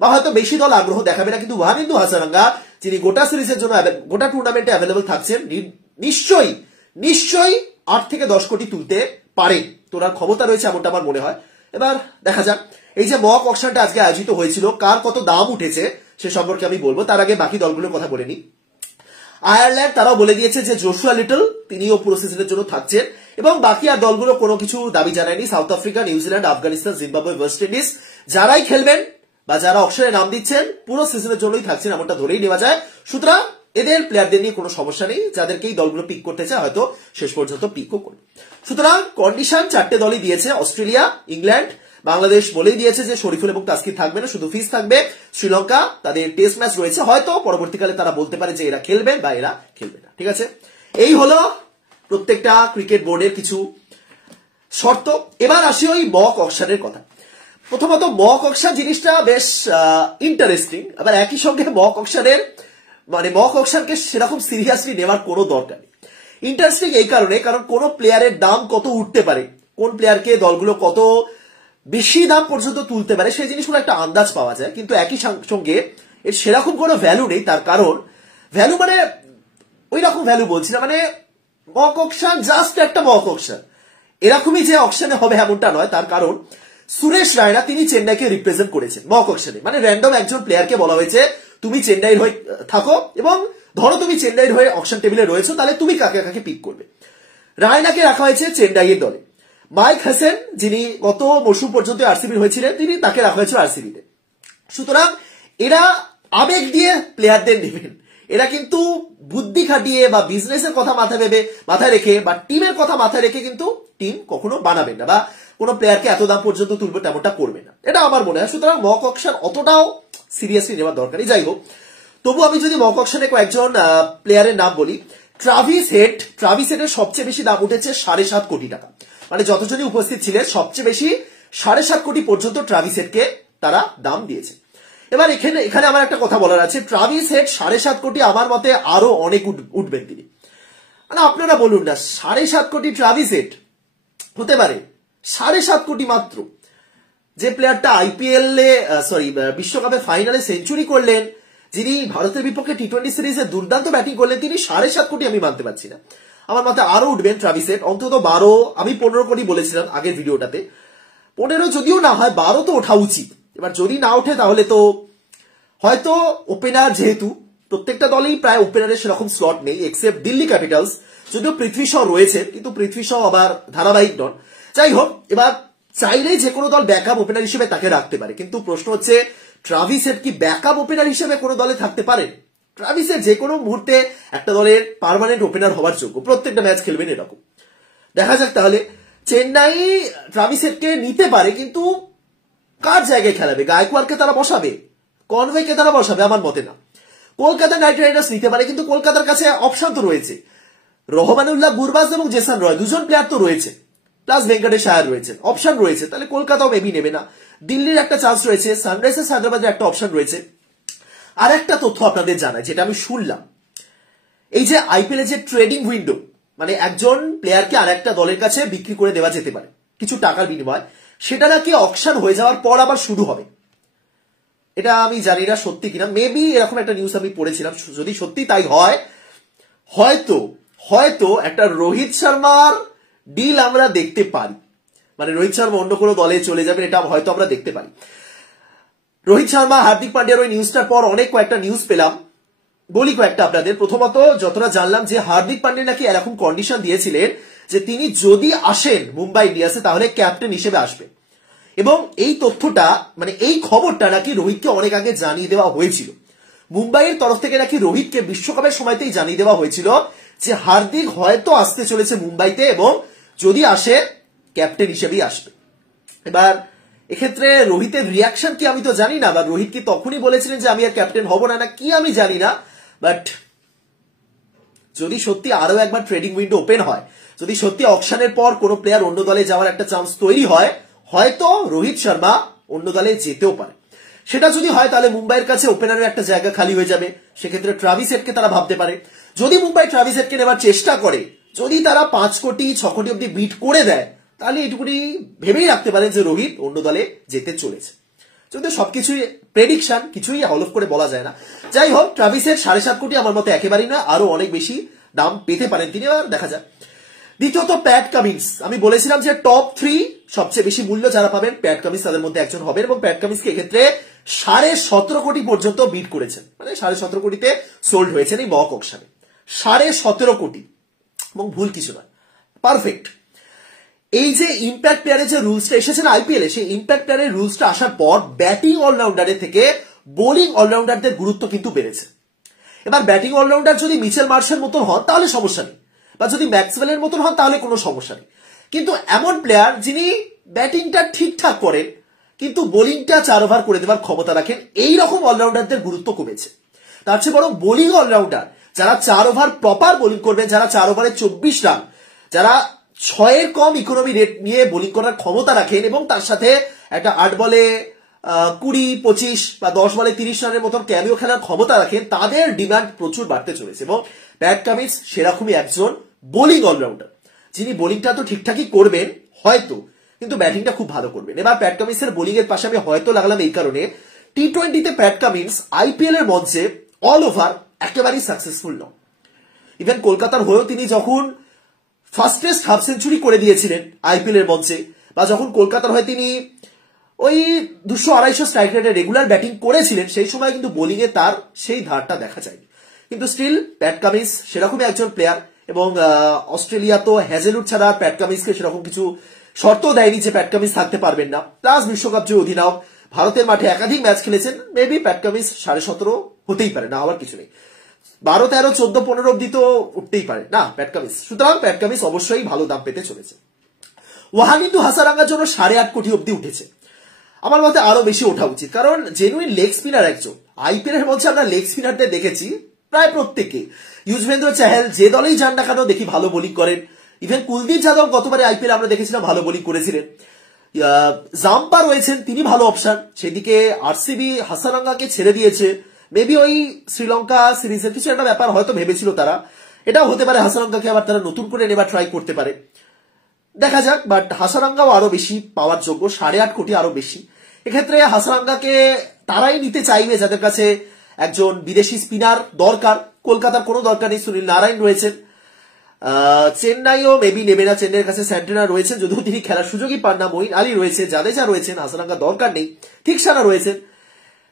বা হয়তো বেশি দল আগ্রহ দেখাবে না, কিন্তু ওহানিন্দু হাসানাঙ্গা যিনি গোটা সিরিজের জন্য গোটা টুর্নামেন্টে অ্যাভেলেবেল থাকছেন, নিশ্চয়ই নিশ্চয়ই 8 থেকে 10 কোটি তুলতে পারেন, তোলার ক্ষমতা রয়েছে এমনটা আমার মনে হয়। এবার দেখা যাক এই যে মক অকশনটা আজকে আয়োজিত হয়েছিল, কার কত দাম উঠেছে সে সম্পর্কে আমি বলবো। তার আগে বাকি দলগুলোর কথা বলে নিই। আয়ারল্যান্ড তারাও বলে দিয়েছে যে জোশুয়া লিটল তিনিও পুরো সিজনের জন্য থাকছেন, এবং বাকি আর দলগুলো কোনো কিছু দাবি জানায়নি। South Africa, New Zealand, Afghanistan, Zimbabwe, West Indies যারাই খেলবেন বা যারা অকশনে নাম দিচ্ছেন পুরো সিজনের জন্যই থাকছেন এমনটা ধরেই নেওয়া যায়। সুতরাং এদের প্লেয়ারদের নিয়ে কোনো সমস্যা নেই, যাদেরকেই দলগুলো পিক করতে চায় হয়তো শেষ পর্যন্ত পিকও করবে। সুতরাং কন্ডিশন 4টে দলই দিয়েছে, অস্ট্রেলিয়া, ইংল্যান্ড, বাংলাদেশ বলেই দিয়েছে যে শরীফুল এবং তাসকির থাকবে না, শুধু ফিস থাকবে। শ্রীলঙ্কা তাদের টেস্ট ম্যাচ রয়েছে, হয়তো পরবর্তীকালে তারা বলতে পারে যে এরা খেলবেন বা এরা খেলবে না। ঠিক আছে, এই হলো প্রত্যেকটা ক্রিকেট বোর্ডের কিছু শর্ত। এবার আসি ওই মক অকশনের কথা। প্রথমত মক অকশন জিনিসটা বেশ ইন্টারেস্টিং, আবার একই সঙ্গে মক অকশনের মানে মক অকশনকে সেরকম সিরিয়াসলি নেওয়ার কোনো দরকার নেই। ইন্টারেস্টিং এই কারণে, কারণ কোন প্লেয়ারের দাম কত উঠতে পারে, কোন প্লেয়ারকে দলগুলো কত বেশি দাম পর্যন্ত তুলতে পারে সেই জিনিসগুলো একটা আন্দাজ পাওয়া যায়, কিন্তু একই সঙ্গে এর সেরকম কোনো ভ্যালু নেই। তার কারণ ভ্যালু মানে ওই রকম ভ্যালু বলছি না, মানে মক অকশন জাস্ট একটা মক অকশন, এরকমই যে অকশনে হবে এমনটা নয়। তার কারণ সুরেশ রায়না তিনি চেন্নাইকে রিপ্রেজেন্ট করেছেন মক অকশনে, মানে র্যান্ডম একজন প্লেয়ারকে বলা হয়েছে তুমি চেন্নাইয়ের হয়ে থাকো এবং ধরো তুমি চেন্নাইয়ের হয়ে অকশন টেবিলে রয়েছো, তাহলে তুমি কাকে কাকে পিক করবে। রায়নাকে রাখা হয়েছে চেন্নাইয়ের দলে। মাইক হাসান যিনি গত মৌসুম পর্যন্ত আরসিবি হয়েছিলেন, তিনি তাকে রাখা হয়েছিল আরসিবিতে। সুতরাং এরা আবেগ দিয়ে প্লেয়ারদের নেবেন, এরা কিন্তু বুদ্ধি খাটিয়ে বা বিজনেসের কথা মাথায় রেখে বা টিমের কথা মাথায় রেখে কিন্তু টিম কখনো বানাবেন না বা কোনো প্লেয়ারকে এত দাম পর্যন্ত তুলবে তেমনটা করবে না, এটা আমার মনে হয়। সুতরাং মক অকশন অতটাও সিরিয়াসলি নেওয়ার দরকারই। যাই হোক, তবু আমি যদি মক অকশনে কয়েকজন প্লেয়ারের নাম বলি, ট্রাভিস হেডের সবচেয়ে বেশি দাম উঠেছে 7.5 কোটি টাকা, মানে যতজনই উপস্থিত ছিলেন সবচেয়ে বেশি 7.5 কোটি পর্যন্ত ট্রাভিস হেডকে তারা দাম দিয়েছে। এবার এখানে আমার একটা কথা বলার আছে, ট্রাভিস হেড 7.5 কোটি আমার মতে আরো অনেক উঠবেন তিনি, মানে আপনারা বলুন না 7.5 কোটি ট্রাভিস হেড হতে পারে, 7.5 কোটি মাত্র। যে প্লেয়ারটা আইপিএল বিশ্বকাপে ফাইনালে সেঞ্চুরি করলেন, যিনি ভারতের বিপক্ষে টি-20 সিরিজে দুর্দান্ত ব্যাটিং করলেন, তিনি 7.5 কোটি আমি মানতে পারছি না। আমার মতে আরো উঠবেন ট্রাভিস হেড, অন্তত 12, আমি 15 কোটি বলেছিলাম আগের ভিডিওটাতে, 15 যদিও না হয় 12 তো ওঠা উচিত। এবার যদি না ওঠে তাহলে তো হয়তো ওপেনার, যেহেতু প্রত্যেকটা দলেই প্রায় ওপেনারের সেরকম স্লট নেই এক্সেপ্ট দিল্লি ক্যাপিটালস, যদিও পৃথ্বী শ রয়েছে কিন্তু পৃথ্বী শ আবার ধারাবাহিক নন। যাই হোক, এবার চাইলেই যে কোনো দল ব্যাকআপ ওপেনার হিসেবে তাকে রাখতে পারে, কিন্তু প্রশ্ন হচ্ছে ট্রাভিস হেড কি ব্যাকআপ ওপেনার হিসেবে কোনো দলে থাকতে পারেন? ট্রাভিস হেড যে কোনো মুহূর্তে একটা দলের পার্মানেন্ট ওপেনার হওয়ার যোগ্য, প্রত্যেকটা ম্যাচ খেলবেন এরকম। দেখা যাক তাহলে, চেন্নাই ট্রাভিস হেডকে নিতে পারে, কিন্তু কার জায়গায় খেলাবে? গায়কোয়াড়কে তারা বসাবে, কনওয়েকে তারা বসাবে? আমার মতে না। কলকাতা নাইট রাইডার্স নিতে পারে, কিন্তু কলকাতার কাছে অপশন তো রয়েছে, রহমানুল্লাহ গুরবাজ এবং জেসন রয়, দুজন প্লেয়ার তো রয়েছে, প্লাস ভেঙ্কটেশ আয়ার রয়েছেন, অপশন রয়েছে। তাহলে কলকাতাও মেবি নেবে না। দিল্লির একটা চান্স রয়েছে, সানরাইজার্স হায়দ্রাবাদের একটা অপশন রয়েছে। আর একটা তথ্য আপনাদের জানাই, যেটা আমি শুনলাম, এই যে আইপিএল এর যে ট্রেডিং উইন্ডো, মানে একজন প্লেয়ারকে আর একটা দলের কাছে বিক্রি করে দেওয়া যেতে পারে কিছু টাকার বিনিময়, সেটা নাকি অকশন হয়ে যাওয়ার পর আবার শুরু হবে। এটা আমি জানি না সত্যি কিনা, মেবি এরকম একটা নিউজ আমি পড়েছিলাম। যদি সত্যি তাই হয়, হয়তো হয়তো একটা রোহিত শর্মার ডিল আমরা দেখতে পারি, মানে রোহিত শর্মা অন্য কোনো দলে চলে যাবেন, এটা হয়তো আমরা দেখতে পারি। রোহিত শর্মা হার্দিক পান্ডিয়ার ওই নিউজটার পর অনেক কয়েকটা নিউজ পেলাম, বলি কয়েকটা আপনাদের। প্রথমত যতটা জানলাম যে হার্দিক পান্ডিয়া নাকি এরকম কন্ডিশন দিয়েছিলেন যে তিনি যদি আসেন মুম্বাই ইন্ডিয়ান্সে তাহলে ক্যাপ্টেন হিসেবে আসবেন, এবং এই তথ্যটা মানে এই খবরটা নাকি রোহিতকে অনেক আগে জানিয়ে দেওয়া হয়েছিল। মুম্বাইয়ের তরফ থেকে নাকি রোহিতকে বিশ্বকাপের সময়তেই জানিয়ে দেওয়া হয়েছিল যে হার্দিক হয়তো আসতে চলেছে মুম্বাইতে, এবং যদি আসে ক্যাপ্টেন হিসেবেই আসবে। এবার এক্ষেত্রে রোহিতের রিয়াকশন কি আমি তো জানি না, বা রোহিত কি তখনই বলেছিলেন যে আমি আর ক্যাপ্টেন হব না, কি আমি জানি না। বাট যদি সত্যি আরো একবার ট্রেডিং উইন্ডো ওপেন হয়, যদি সত্যি অকশনের পর কোনো প্লেয়ার অন্য দলে যাওয়ার একটা চান্স তৈরি হয়, হয়তো রোহিত শর্মা অন্য দলে যেতেও পারে। সেটা যদি হয় তাহলে মুম্বাইয়ের কাছে ওপেনারের একটা জায়গা খালি হয়ে যাবে, সেক্ষেত্রে ট্রাভিস হেডকে তারা ভাবতে পারে। যদি মুম্বাই ট্রাভিস হেডকে নেওয়ার চেষ্টা করে, যদি তারা 5 কোটি 6 কোটি অব্দি বিট করে দেয়, তাহলে এটুকুনি ভেবেই রাখতে পারেন যে রোহিত অন্য দলে যেতে চলেছে। যদি সবকিছুই প্রেডিকশন, কিছুই হলফ করে বলা যায় না। যাই হোক, ট্রাভিসের 7.5 কোটি আমার মতে একেবারেই না, আরো অনেক বেশি দাম পেতে পারেন তিনি, আর দেখা যায়। দ্বিতীয়ত প্যাট কামিন্স, আমি বলেছিলাম যে টপ 3 সবচেয়ে বেশি মূল্য যারা পাবেন প্যাট কামিন্স তাদের মধ্যে একজন হবেন, এবং প্যাট কামিন্সকে এক্ষেত্রে 17.5 কোটি পর্যন্ত বিট করেছেন, মানে 17.5 কোটিতে সোল্ড হয়েছেন এই মক অকশনে। 17.5 কোটি, এবং ভুল কিছু নয়, পারফেক্ট। এই যে ইম্প্যাক্ট প্লেয়ারের যে রুলসটা এসেছে না আইপিএল এ, সেই ইম্প্যাক্ট প্লেয়ারের রুলসটা আসার পর ব্যাটিং অলরাউন্ডারের থেকে বোলিং অলরাউন্ডারদের গুরুত্ব কিন্তু বেড়েছে। এবার ব্যাটিং অলরাউন্ডার যদি মিচেল মার্শের মতন হন তাহলে সমস্যা নেই, বা যদি ম্যাক্সওয়েলের মতন হন তাহলে কোনো সমস্যা নেই, কিন্তু এমন প্লেয়ার যিনি ব্যাটিংটা ঠিকঠাক করেন কিন্তু বোলিংটা 4 ওভার করে দেওয়ার ক্ষমতা রাখেন, এই রকম অলরাউন্ডারদের গুরুত্ব কমেছে। তার চেয়ে বরং বোলিং অলরাউন্ডার যারা 4 ওভার প্রপার বোলিং করবেন, যারা 4 ওভারে 24 রান, যারা 6 কম ইকোনমি রেট নিয়ে বোলিং করার ক্ষমতা রাখেন, এবং তার সাথে একটা 8 বলে 20, 25 বা 10 বলে 30 রানের মতন ক্যামিও খেলার ক্ষমতা রাখেন, তাদের ডিমান্ড প্রচুর বাড়তে চলেছে। এবং প্যাট কামিন্স সেরকমই একজন বোলিং অলরাউন্ডার, যিনি বোলিংটা তো ঠিকঠাকই করবেন হয়তো, কিন্তু ব্যাটিংটা খুব ভালো করবেন। এবার প্যাট কামিন্সের বোলিং এর পাশে আমি হয়তো লাগালাম এই কারণে, টি20তে প্যাট কামিন্স আইপিএল এর মঞ্চে অল ওভার একেবারেই সাকসেসফুল নন। ইভেন কলকাতার হয়েও তিনি যখন ফার্স্টেস্ট হাফ সেঞ্চুরি করে দিয়েছিলেন আইপিএল এর মঞ্চে, বা যখন কলকাতার হয়ে তিনি ওই 200-250 স্ট্রাইক রেটে রেগুলার ব্যাটিং করেছিলেন, সেই সময় কিন্তু বোলিং এ তার সেই ধারটা দেখা যায়নি। কিন্তু স্টিল প্যাট কামিন্স সেরকমই একজন প্লেয়ার, এবং অস্ট্রেলিয়া তো হ্যাজেলউড ছাড়া প্যাট কামিন্সকে সেরকম কিছু শর্ত দেয়নি যে প্যাট কামিন্স থাকতে পারবেন না। প্লাস বিশ্বকাপ জয়ী অধিনায়ক, ভারতের মাঠে একাধিক ম্যাচ খেলেছেন, মেবি প্যাট কামিন্স 17.5 হতেই পারে, না হওয়ার কিছু নেই। 12, 13, 14, 15 অব্দি তো উঠতেই পারে না প্যাট কামিন্স। সুতরাং প্যাট কামিন্স অবশ্যই ভালো দাম পেতে চলেছে। ওয়াহিদুল হাসারাঙ্গার জন্য 8.5 কোটি অব্দি উঠেছে, আমার মতে আরো বেশি ওঠা উচিত, কারণ জেনুইন লেগ স্পিনার একজন। আইপিএল এর মধ্যে আমরা লেগ স্পিনারদের দেখেছি প্রায় প্রত্যেকে, যুজবেন্দ্র চাহেল যে দলেই যান না কেন দেখি ভালো বোলিং করেন। ইভেন কুলদীপ যাদব গতবারে আইপিএল আমরা দেখেছিলাম ভালো বোলিং করেছিলেন। জাম্পা রয়েছেন, তিনি ভালো অপশন। সেদিকে আরসিবি হাসারাঙ্গাকে ছেড়ে দিয়েছে, মেবি ওই শ্রীলঙ্কা সিরিজের কিছু একটা ব্যাপার হয়তো ভেবেছিল তারা, এটাও হতে পারে হাসারাঙ্গাকে আবার তারা নতুন করে নেবার ট্রাই করতে পারে, দেখা যাক। বাট হাসারাঙ্গাও আরো বেশি পাওয়ার যোগ্য, 8.5 কোটি আরো বেশি। এক্ষেত্রে হাসারাঙ্গাকে তারাই নিতে চাইবে যাদের কাছে একজন বিদেশি স্পিনার দরকার। কলকাতার কোনো দরকার নেই, সুনীল নারায়ণ রয়েছেন। চেন্নাইও মেবি নেবে না, চেন্নাইয়ের কাছে স্যান্টেনা রয়েছেন, যদিও তিনি খেলার সুযোগই পান না। মঈন আলী রয়েছে, জাদেজা রয়েছেন, হাসারাঙ্গা দরকার নেই, থিকসানা রয়েছেন।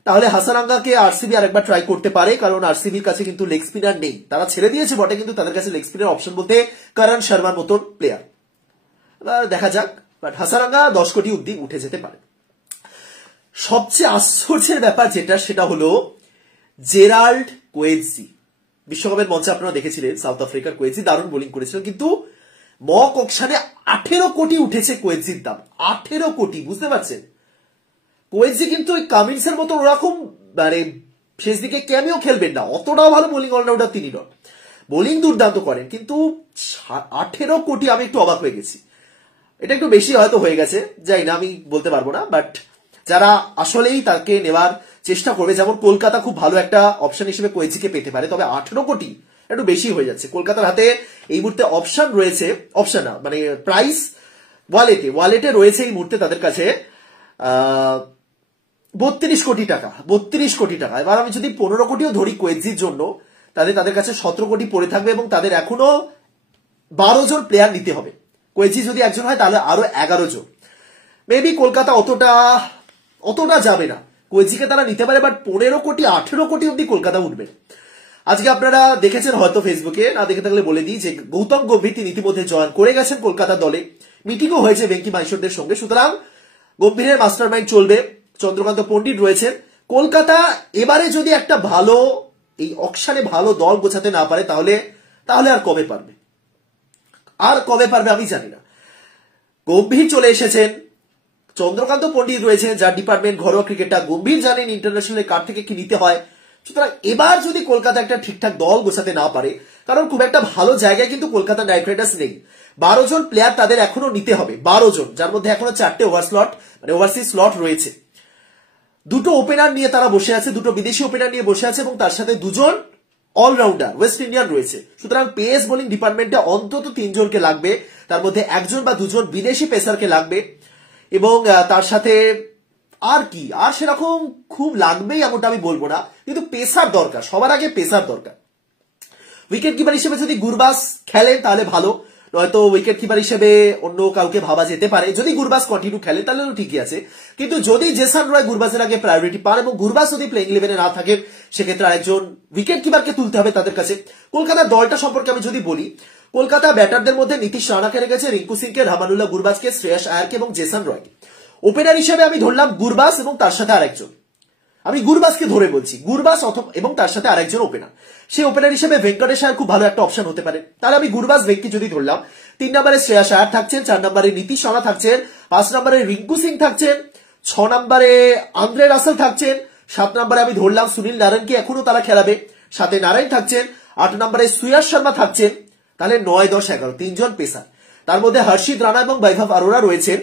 তাহলে হাসারাঙ্গাকে আরসিবি আরেকবার ট্রাই করতে পারে, কারণ আরসিবির কাছে কিন্তু লেগ স্পিনার নেই। তারা ছেড়ে দিয়েছে বটে, কিন্তু তাদের কাছে লেগ স্পিনার অপশন বলতে করণ শর্মার মতন প্লেয়ার। দেখা যাক, বাট হাসারাঙ্গা 10 কোটি অব্দি উঠে যেতে পারে। সবচেয়ে আশ্চর্যের ব্যাপার যেটা, সেটা হলো জেরাল্ড কোয়েৎজি। বিশ্বকাপের মঞ্চে আপনারা দেখেছিলেন সাউথ আফ্রিকার কোয়েৎজি দারুণ বোলিং করেছিলেন, কিন্তু মক অকশনে 18 কোটি উঠেছে কোয়েৎজির দাম। 18 কোটি, বুঝতে পারছেন? কোয়েৎজি কিন্তু ওই কামিন্সের মতো ওরকম মানে শেষ দিকে ক্যামিও খেলবেন না, অতটাও ভালো বোলিং অলরাউন্ডার তিনি নন। বোলিং দুর্দান্ত করেন, কিন্তু 18 কোটি, আমি একটু অবাক হয়ে গেছি। এটা একটু বেশি হয়তো হয়ে গেছে, যাই না, আমি বলতে পারবো না। বাট যারা আসলেই তাকে নেওয়ার চেষ্টা করবে, যেমন কলকাতা খুব ভালো একটা অপশন হিসেবে কোয়েৎজিকে পেতে পারে, তবে 18 কোটি একটু বেশি হয়ে যাচ্ছে। কলকাতার হাতে এই মুহূর্তে অপশন রয়েছে, অপশন না মানে প্রাইস ওয়ালেটে রয়েছে এই মুহূর্তে তাদের কাছে 32 কোটি টাকা। 32 কোটি টাকা। এবার আমি যদি 15 কোটিও ধরি কোয়েজির জন্য, তাদের কাছে 17 কোটি পড়ে থাকবে এবং তাদের এখনো 12 জন প্লেয়ার নিতে হবে। কোয়েজি যদি একজন হয় তাহলে আরো 11 জন। মেবি কলকাতা অতটা যাবে না, কোয়েজিকে তারা নিতে পারে, বাট 15 কোটি 18 কোটি অব্দি কলকাতা উঠবে। আজকে আপনারা দেখেছেন হয়তো ফেসবুকে, না দেখে থাকলে বলে দিই যে গৌতম গম্ভীর তিনি ইতিমধ্যে জয়েন করে গেছেন কলকাতা দলে, মিটিংও হয়েছে ভেঙ্কি মাইশোরদের সঙ্গে। সুতরাং গম্ভীরের মাস্টার মাইন্ড চলবে, চন্দ্রকান্ত পণ্ডিত রয়েছেন। কলকাতা এবারে যদি একটা ভালো এই অকশানে ভালো দল গোছাতে না পারে তাহলে আর কবে পারবে আমি জানি না। গম্ভীর চলে এসেছেন, চন্দ্রকান্ত পণ্ডিত রয়েছেন যার ডিপার্টমেন্ট ঘরোয়া ক্রিকেটটা, গম্ভীর জানেন ইন্টারন্যাশনাল কার থেকে কি নিতে হয়। সুতরাং এবার যদি কলকাতা একটা ঠিকঠাক দল গোছাতে না পারে, কারণ খুব একটা ভালো জায়গায় কিন্তু কলকাতা নাইট রাইডার্স নেই, 12 জন প্লেয়ার তাদের এখনো নিতে হবে, 12 জন, যার মধ্যে এখনো 4টে ওভারসিজ স্লট রয়েছে। 2টো ওপেনার নিয়ে তারা বসে আছে, 2টো বিদেশি ওপেনার নিয়ে বসে আছে এবং তার সাথে 2 জন অলরাউন্ডার ওয়েস্ট ইন্ডিয়ান রয়েছে। সুতরাং পেস বোলিং ডিপার্টমেন্টে অন্তত 3 জনকে লাগবে, তার মধ্যে 1 জন বা 2 জন বিদেশি পেসারকে লাগবে এবং তার সাথে আর সেরকম খুব লাগবেই এমনটা আমি বলবো না, কিন্তু পেসার দরকার, সবার আগে পেসার দরকার। উইকেট কিপার হিসেবে যদি গুরবাস খেলেন তাহলে ভালো, নয়তো উইকেট কিপার হিসেবে অন্য কাউকে ভাবা যেতে পারে। যদি গুরবাস কন্টিনিউ খেলে তাহলে ঠিকই আছে, কিন্তু যদি জেসন রয় গুরবাসের আগে প্রায়োরিটি পান এবং গুরবাস যদি প্লেইং ইলেভেনে না থাকে, সেক্ষেত্রে আরেকজন উইকেট কিপারকে তুলতে হবে তাদের কাছে। কলকাতার দলটা সম্পর্কে আমি যদি বলি, কলকাতা ব্যাটারদের মধ্যে নীতিশ রানাকে রেখেছে, রিঙ্কু সিংকে, রহমানুল্লাহ গুরবাজকে, শ্রেয়াস আয়ারকে এবং জেসন রয়কে। ওপেনার হিসেবে আমি ধরলাম গুরবাস এবং তার সাথে আরেকজন, আমি গুরবাসকে ধরে বলছি, গুরবাস এবং তার সাথে আরেকজন ওপেনার। সেই ওপেনার হিসেবে ভেঙ্কটেশ আয়ার খুব ভালো একটা অপশন হতে পারে। তাহলে আমি গুরবাস ভেঙ্কি যদি ধরলাম, 3 নম্বরে শ্রেয়াস আয়ার থাকছেন, 4 নম্বরে নীতিশ রানা থাকছেন, 5 নম্বরে রিঙ্কু সিং থাকছেন, 6 নম্বরে আন্দ্রে রাসেল থাকছেন, 7 নম্বরে আমি ধরলাম সুনীল নারায়ণকে এখনো তারা খেলাবে, সাথে নারায়ণ থাকছেন, 8 নম্বরে সুয়াস শর্মা থাকছেন। তাহলে 9, 10, 11 3 জন পেসার, তার মধ্যে হর্ষিত রানা এবং বৈভব অরোরা রয়েছেন,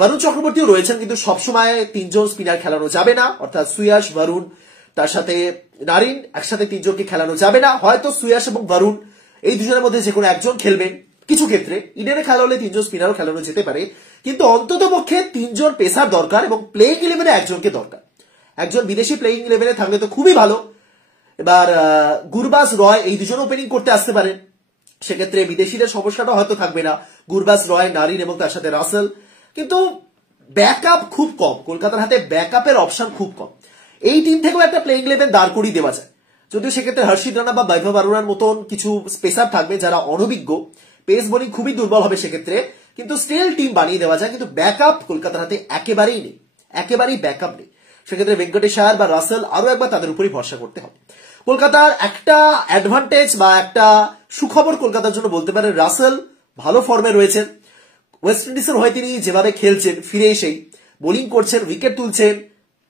বরুণ চক্রবর্তীও রয়েছেন, কিন্তু সবসময় 3 জন স্পিনার খেলানো যাবে না, অর্থাৎ সুয়াস, বরুণ, তার সাথে নারিন, একসাথে 3 জনকে খেলানো যাবে না। হয়তো সুয়াস এবং বরুণ এই দুজনের মধ্যে যে কোনো একজন খেলবেন, কিছু ক্ষেত্রে ইডেনে খেলা হলে 3 জন স্পিনারও খেলানো যেতে পারে, কিন্তু অন্তত পক্ষে 3 জন পেসার দরকার এবং প্লেইং ইলেভেনে একজনকে দরকার। একজন বিদেশি প্লেইং ইলেভেনে থাকলে তো খুবই ভালো। এবার গুরবাস, রয় এই দুজন ওপেনিং করতে আসতে পারে, সেক্ষেত্রে বিদেশিদের সমস্যাটা হয়তো থাকবে না, গুরবাস, রয়, নারিন এবং তার সাথে রাসেল। কিন্তু ব্যাকআপ খুব কম, কলকাতার হাতে ব্যাকআপের অপশন খুব কম। এই টিম থেকেও একটা প্লেইং ইলেভেন দাঁড় করিয়ে দেওয়া যায়, যদিও সেক্ষেত্রে হর্ষিত রানা বা বৈভব অরোরার মতন কিছু স্পেসার থাকবে যারা অনভিজ্ঞ, পেস বোলিং খুবই দুর্বল হবে সেক্ষেত্রে, কিন্তু স্টিল টিম বানিয়ে দেওয়া যায়। কিন্তু ব্যাকআপ কলকাতার হাতে একেবারেই নেই, একেবারেই ব্যাকআপ নেই। সেক্ষেত্রে ভেঙ্কটেশ আয়ার বা রাসেল আরো একবার তাদের উপরই ভরসা করতে হবে। কলকাতার একটা অ্যাডভান্টেজ বা একটা সুখবর কলকাতার জন্য বলতে পারে, রাসেল ভালো ফর্মে রয়েছেন। ওয়েস্ট ইন্ডিজের হয়ে তিনি যেভাবে খেলছেন, ফিরে এসেই বোলিং করছেন, উইকেট তুলছেন,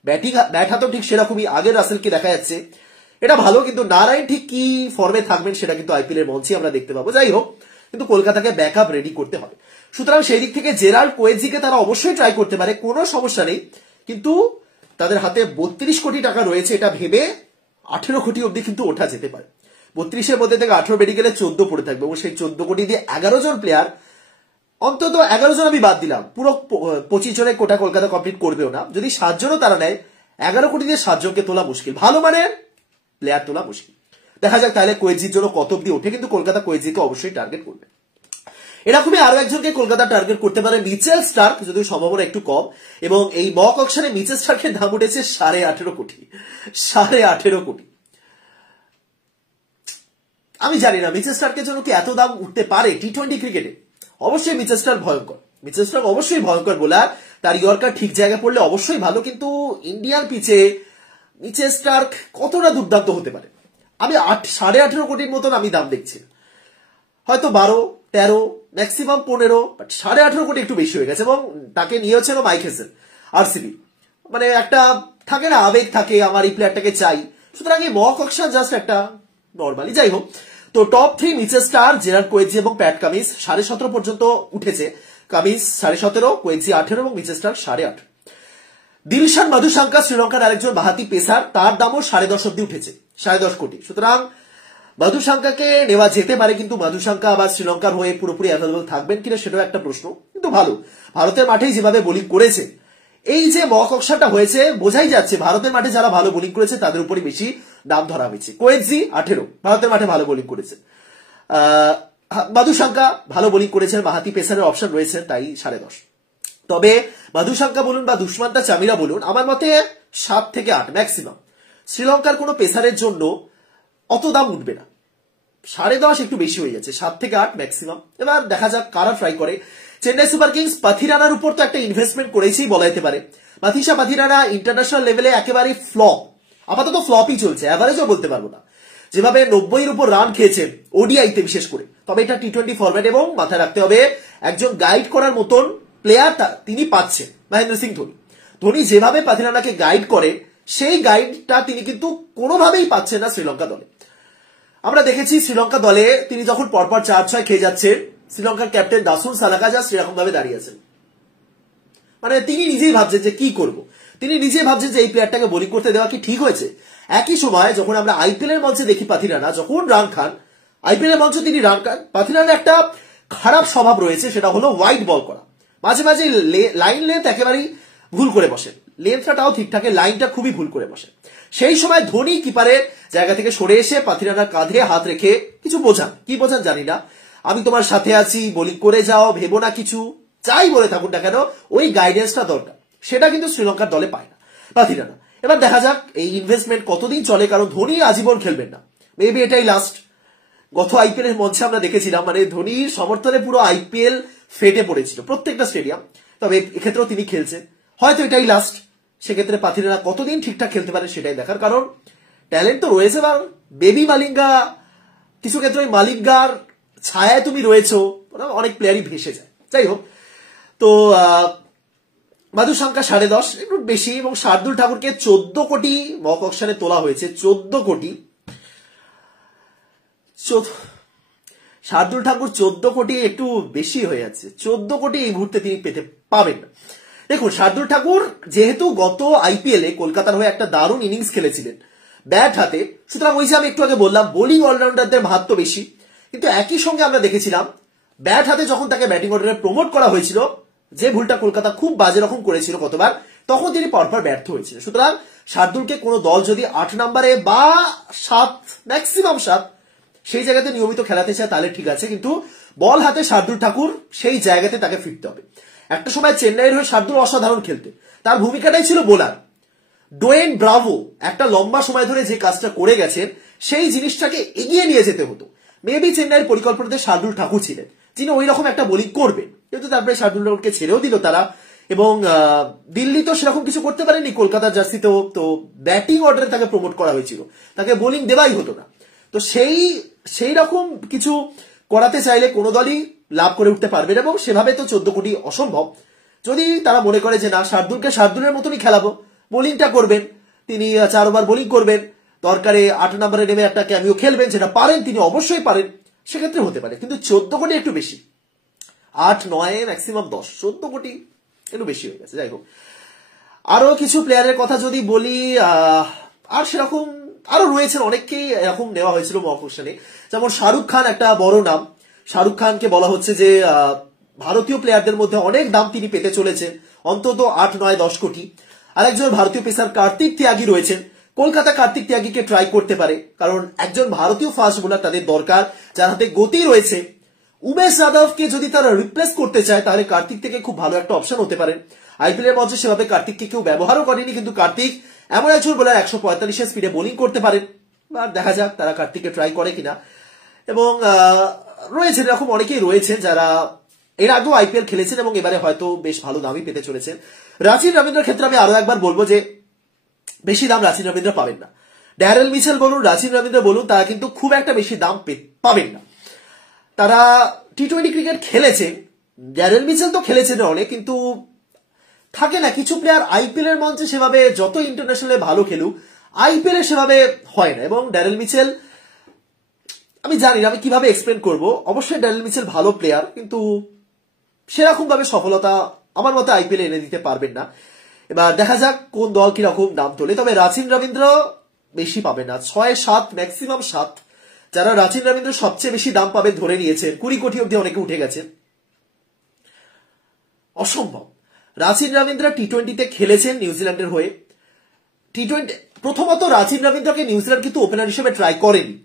ব্যাট হাতেও ঠিক সেরকমই আগের রাসেলকে দেখা যাচ্ছে, এটা ভালো। কিন্তু নারায়ণ ঠিক কি ফর্মে থাকবেন সেটা কিন্তু আইপিএল এর মঞ্চে আমরা দেখতে পাবো। যাই হোক, কিন্তু কলকাতাকে ব্যাকআপ রেডি করতে হবে। সুতরাং সেই দিক থেকে জেরাল্ড কোয়েজিকে তারা অবশ্যই ট্রাই করতে পারে, কোনো সমস্যা নেই, কিন্তু তাদের হাতে 32 কোটি টাকা রয়েছে, এটা ভেবে 18 কোটি অব্দি কিন্তু ওঠা যেতে পারে। 32-এর মধ্যে থেকে 18 বেরিয়ে গেলে 14 পড়ে থাকবে এবং সেই 14 কোটি দিয়ে 11 জন প্লেয়ার, অন্তত 11 জন আমি বাদ দিলাম, পুরো 25 জনের কোটা কলকাতা কমপ্লিট করবেও না। যদি 7 জনও তারা নেয়, 11 কোটি দিয়ে 7 জনকে তোলা মুশকিল, ভালো মানের প্লেয়ার তোলা মুশকিল। দেখা যাক তাহলে কোয়েজির জন্য কত অব্দি ওঠে, কিন্তু কলকাতা কোয়েজিকে অবশ্যই টার্গেট করবে। এরকমই আরো একজনকে কলকাতা টার্গেট করতে পারে, মিচেল স্টার্ক, যদিও সম্ভাবনা একটু কম। এবং এই মক অকশনে মিচেল স্টার্কের দাম উঠেছে 18.5 কোটি, 18.5 কোটি। আমি জানি না মিচেল স্টার্কের জন্য কি এত দাম উঠতে পারে টি-20 ক্রিকেটে। অবশ্যই মিচেল স্টার্ক ভয়ঙ্কর, মিচেল স্টার্ক অবশ্যই ভয়ঙ্কর বোলার, তার ইয়র্কার ঠিক জায়গায় পড়লে অবশ্যই ভালো, কিন্তু ইন্ডিয়ান পিচে মিচেল স্টার্ক কতটা দুর্দান্ত হতে পারে। আমি 18.5 কোটির মতন আমি দাম দেখছি, হয়তো 12, 13, ম্যাক্সিমাম 15, বাট 18.5 কোটি একটু বেশি হয়ে গেছে। এবং তাকে নিয়েছিল মাইক হেসেল, আরসিবি, মানে একটা থাকে না, আবেগ থাকে, আমার এই প্লেয়ারটাকে চাই। সুতরাং এই মক অকশন জাস্ট একটা নর্মালি। যাই হোক, তো top 3 Mitchell Starc, Gerald Coetzee এবং প্যাট কামিন্স 17.5 পর্যন্ত উঠেছে। কামিন্স 17.5, কোয়েজি 18 এবং মিচেল স্টার্ক 8.5। দিলশান মাধুশঙ্কা, শ্রীলঙ্কার আরেকজন বাহাতি পেসার, তার দামও 10.5 অব্দি উঠেছে, 10.5 কোটি। সুতরাং মাধুসাঙ্কাকে নেওয়া যেতে পারে, কিন্তু মাধুসাঙ্কা আবার শ্রীলঙ্কার হয়ে পুরোপুরি অ্যাভেলেবল থাকবেন কিনা সেটাও একটা প্রশ্ন। কিন্তু ভালো, ভারতের মাঠেই যেভাবে বোলিং করেছে, এই যে মক অকশনটা হয়েছে, বোঝাই যাচ্ছে ভারতের মাঠে যারা ভালো বোলিং করেছে তাদের উপরই বেশি দাম ধরা হয়েছে। কোয়েৎজি 18 ভারতের মাঠে ভালো বোলিং করেছে, মাধুসাঙ্কা ভালো বোলিং করেছেন, মাহাতি পেসারের অপশন রয়েছে তাই 10.5। তবে মাধুসাঙ্কা বলুন বা দুষ্মান্তা চামিরা বলুন, আমার মতে 7 থেকে 8 ম্যাক্সিমাম। শ্রীলঙ্কার কোনো পেসারের জন্য অত দাম উঠবে না, 10.5 একটু বেশি হয়ে যাচ্ছে, 7 থেকে 8 ম্যাক্সিমাম। এবার দেখা যাক কারা ট্রাই করে। চেন্নাই সুপার কিংস পাথিরানার উপর তো একটা ইনভেস্টমেন্ট করেছেই বলা যেতে পারে। মাথিসা পাথিরানা ইন্টারন্যাশনাল লেভেলে একেবারে ফ্লপ, আপাতত ফ্লপই চলছে, অ্যাভারেজও বলতে পারবো না। যেভাবে 90-এর উপর রান খেয়েছেন ওডিআইতে বিশেষ করে, তবে এটা টি20 ফরম্যাট এবং মাথায় রাখতে হবে একজন গাইড করার মতন প্লেয়ার তিনি পাচ্ছেন মহেন্দ্র সিং ধোনি। ধোনি যেভাবে পাথিরানাকে গাইড করে সেই গাইডটা তিনি কিন্তু কোনোভাবেই পাচ্ছেন না শ্রীলঙ্কা দলে। আমরা দেখেছি শ্রীলঙ্কা দলে তিনি যখন পরপর 4-6 খেয়ে যাচ্ছেন, শ্রীলঙ্কার ক্যাপ্টেন দাসুন সালাকাজা সেরকম ভাবে দাঁড়িয়ে আছেন, মানে তিনি নিজেই ভাবছেন যে কি করব, তিনি নিজেই ভাবছেন যে এই প্লেয়ারটাকে বোলিং করতে দেওয়া কি ঠিক হয়েছে। একই সময় যখন আমরা আইপিএল এর মঞ্চে দেখি পাথিরানা যখন রান খান, আইপিএল এর মঞ্চে তিনি রান খান, পাথিরানার একটা খারাপ স্বভাব রয়েছে, সেটা হলো ওয়াইড বল করা। মাঝে মাঝে লাইন লেন্থ একেবারেই ভুল করে বসেন, লেন্থটাও ঠিক থাকে, লাইনটা খুবই ভুল করে বসেন। সেই সময় ধোনি কিপারের জায়গা থেকে সরে এসে পাথিরানার কাঁধে হাত রেখে কিছু বোঝান, কি বোঝান জানি না, আমি তোমার সাথে আছি, বোলিং করে যাও, ভেবো না কিছু, যাই বলে থাকুন না কেন ওই গাইডেন্সটা দরকার, সেটা কিন্তু শ্রীলঙ্কার দলে পায় না পাথিরানা। এবার দেখা যাক এই ইনভেস্টমেন্ট কতদিন চলে, কারণ ধোনি আজীবন খেলবেন না, মেবি এটাই লাস্ট। গত আইপিএল এর মঞ্চে আমরা দেখেছিলাম, মানে ধোনির সমর্থনে পুরো আইপিএল ফেটে পড়েছিল প্রত্যেকটা স্টেডিয়াম, তবে এক্ষেত্রেও তিনি খেলছেন, হয়তো এটাই লাস্ট। সেক্ষেত্রে পাথিরানা কতদিন ঠিকঠাক খেলতে পারে সেটাই দেখার, কারণ ট্যালেন্ট তো রয়েছে। বা বেবি মালিঙ্গা, কিছু ক্ষেত্রে মালিঙ্গার ছায়ায় তুমি রয়েছো, অনেক প্লেয়ারই ভেসে যায়। যাই হোক, তো মাধুসাঙ্কা 10.5 একটু বেশি, এবং শার্দুল ঠাকুরকে 14 কোটি মক অকশনে তোলা হয়েছে, 14 কোটি। শার্দুল ঠাকুর 14 কোটি একটু বেশি হয়ে যাচ্ছে, 14 কোটি এই মুহূর্তে তিনি পেতে পাবেন না। দেখুন, শার্দুল ঠাকুর যেহেতু গত আইপিএল এ কলকাতার হয়ে একটা দারুণ ইনিংস খেলেছিলেন ব্যাট হাতে, সুতরাং ওই যে আমি একটু আগে বললাম বোলিং অলরাউন্ডারদের মাহাত্ম বেশি, কিন্তু একই সঙ্গে আমরা দেখেছিলাম ব্যাট হাতে যখন তাকে ব্যাটিং অর্ডারে প্রমোট করা হয়েছিল, যে ভুলটা কলকাতা খুব বাজে রকম করেছিল গতবার, তখন তিনি পরপর ব্যর্থ হয়েছিলেন। সুতরাং শার্দুলকে কোনো দল যদি 8 নম্বরে বা 7 ম্যাক্সিমাম 7 সেই জায়গাতে নিয়মিত খেলাতে চায় তাহলে ঠিক আছে, কিন্তু বল হাতে শার্দুল ঠাকুর সেই জায়গাতে তাকে ফিরতে হবে। একটা সময় চেন্নাইয়ের হয়ে শার্দুল অসাধারণ খেলতে, তার ভূমিকাটাই ছিল বোলার। ডোয়েন ব্রাভো একটা লম্বা সময় ধরে যে কাজটা করে গেছেন, সেই জিনিসটাকে এগিয়ে নিয়ে যেতে হতো। মেবি চেন্নাইয়ের পরিকল্পনাতে শার্দুল ঠাকুর ছিলেন যিনি ওই রকম একটা বোলিং করবেন, কিন্তু তারপরে শার্দুল ঠাকুরকে ছেড়েও দিল তারা, এবং দিল্লি তো সেরকম কিছু করতে পারেনি, কলকাতার জার্সিতেও তো ব্যাটিং অর্ডারে তাকে প্রমোট করা হয়েছিল, তাকে বোলিং দেওয়াই হতো না। তো সেই রকম কিছু করাতে চাইলে কোনো দলই লাভ করে উঠতে পারবে না, এবং সেভাবে তো 14 কোটি অসম্ভব। যদি তারা মনে করে যে না, শার্দুলকে শার্দুলের মতনই খেলাবো, বোলিংটা করবেন, তিনি 4 ওভার বোলিং করবেন, দরকারে 8 নম্বরে নেমে একটা ক্যামিও খেলবেন, যেটা পারেন তিনি, অবশ্যই পারেন, সেক্ষেত্রে হতে পারে। কিন্তু 14 কোটি একটু বেশি, 8, 9 ম্যাক্সিমাম 10, 14 কোটি একটু বেশি হয়ে গেছে। যাই হোক, আরো কিছু প্লেয়ারের কথা যদি বলি, আর সেরকম আরো রয়েছেন অনেককেই এরকম নেওয়া হয়েছিল মক অকশনে, যেমন শাহরুখ খান একটা বড় নাম। শাহরুখ খানকে বলা হচ্ছে যে ভারতীয় প্লেয়ারদের মধ্যে অনেক দাম তিনি পেতে চলেছেন, অন্তত 8, 9, 10 কোটি। আরেকজন ভারতীয় পেসার কার্তিক ত্যাগী রয়েছেন, কলকাতা কার্তিক ত্যাগীকে ট্রাই করতে পারে, কারণ একজন ভারতীয় ফাস্ট বোলার তাদের দরকার যার হাতে গতি রয়েছে। উমেশ যাদবকে যদি তারা রিপ্লেস করতে চায় তাহলে কার্তিক থেকে খুব ভালো একটা অপশন হতে পারে। আইপিএল এর মঞ্চে সেভাবে কার্তিককে কেউ ব্যবহারও করেনি, কিন্তু কার্তিক এমন একজন বোলার 145 স্পিডে বোলিং করতে পারেন, বা দেখা যাক তারা কার্তিককে ট্রাই করে কিনা। এবং রয়েছেন এরকম অনেকেই রয়েছেন যারা এর আগেও আইপিএল খেলেছেন এবং এবারে হয়তো বেশ ভালো দামই পেতে চলেছেন। রাচিন রবীন্দ্রের ক্ষেত্রে আমি আরো একবার বলবো যে বেশি দাম রাচিন রবীন্দ্র পাবেন না। ড্যারেল মিচেল বলুন, রাচিন রবীন্দ্র বলুন, তারা কিন্তু খুব একটা বেশি দাম পাবেন না। তারা টি20 ক্রিকেট খেলেছেন, ড্যারেল মিচেল তো খেলেছেন অনেক, কিন্তু থাকে না কিছু প্লেয়ার আইপিএল এর মঞ্চে সেভাবে যত ইন্টারন্যাশনালে ভালো খেলুক, আইপিএল এ সেভাবে হয় না। এবং ড্যারেল মিচেল, আমি জানি না আমি কিভাবে এক্সপ্লেন করব, অবশ্যই ড্যারেল মিচেল ভালো প্লেয়ার, কিন্তু সেরকম ভাবে সফলতা আমার মতে আইপিএল এনে দিতে পারবেন না। এবার দেখা যাক কোন দল কিরকম দাম তোলে। তবে রাচিন রবীন্দ্র বেশি পাবে না, 6, 7 ম্যাক্সিমাম 7, যারা রাচিন রবীন্দ্র সবচেয়ে বেশি দাম পাবে ধরে নিয়েছেন, 20 কোটি অব্দি অনেকে উঠে গেছেন। অসম্ভব। রাচিন রবীন্দ্র টি-20তে খেলেছেন নিউজিল্যান্ডের হয়ে। টি-20 প্রথমত রাচিন রবীন্দ্রকে নিউজিল্যান্ড কিন্তু ওপেনার হিসেবে ট্রাই করেনি।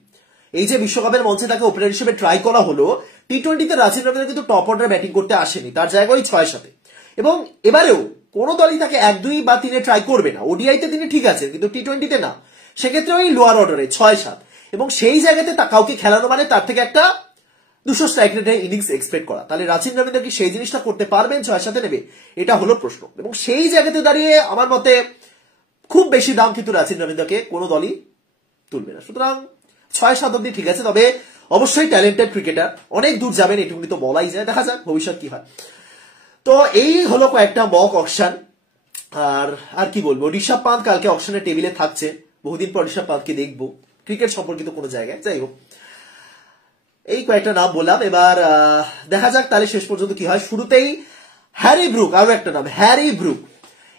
এই যে বিশ্বকাপের মঞ্চে তাকে ওপেনার হিসেবে ট্রাই করা হলো, টি-20তে রাচিন রবীন্দ্র কিন্তু টপ অর্ডারে ব্যাটিং করতে আসেনি, তার জায়গায় 6-7। এবং এবারেও কোন দলই তাকে 1-2 বা 3-এ ট্রাই করবে না। ওডিআইতে তিনি ঠিক আছেন, কিন্তু টি-20তে না। সেক্ষেত্রে ওই লোয়ার অর্ডারে 6-7, এবং সেই জায়গাতে কাউকে খেলানো মানে তার থেকে একটা 200 স্ট্রাইক রেটের ইনিংস এক্সপেক্ট করা। তাহলে রাচিন রবীন্দ্র কি সেই জিনিসটা করতে পারবেন? 6-7 নেবে, এটা হলো প্রশ্ন। এবং সেই জায়গাতে দাঁড়িয়ে আমার মতে খুব বেশি দাম কিন্তু রাচিন রবীন্দ্রকে কোনো দলই তুলবে না। সুতরাং 6-7 অব্দি ঠিক আছে, তবে অবশ্যই ট্যালেন্টেড ক্রিকেটার, অনেক দূর যাবেন এটুকুনি তো বলাই যায়। দেখা যাক ভবিষ্যৎ কি হয়। তো এই হলো কয়েকটা মক অকশন। আর কি বলবো, ঋষভ পান্ত কালকে অকশনের টেবিলে থাকছে। বহুদিন পর ঋষভ পান্তকে দেখবো ক্রিকেট সম্পর্কিত কোনো জায়গায়। যাই হোক, এই কয়েকটা নাম বললাম। এবার দেখা যাক তাহলে শেষ পর্যন্ত কি হয়। শুরুতেই হ্যারি ব্রুক, আরো একটা নাম, হ্যারি ব্রুক।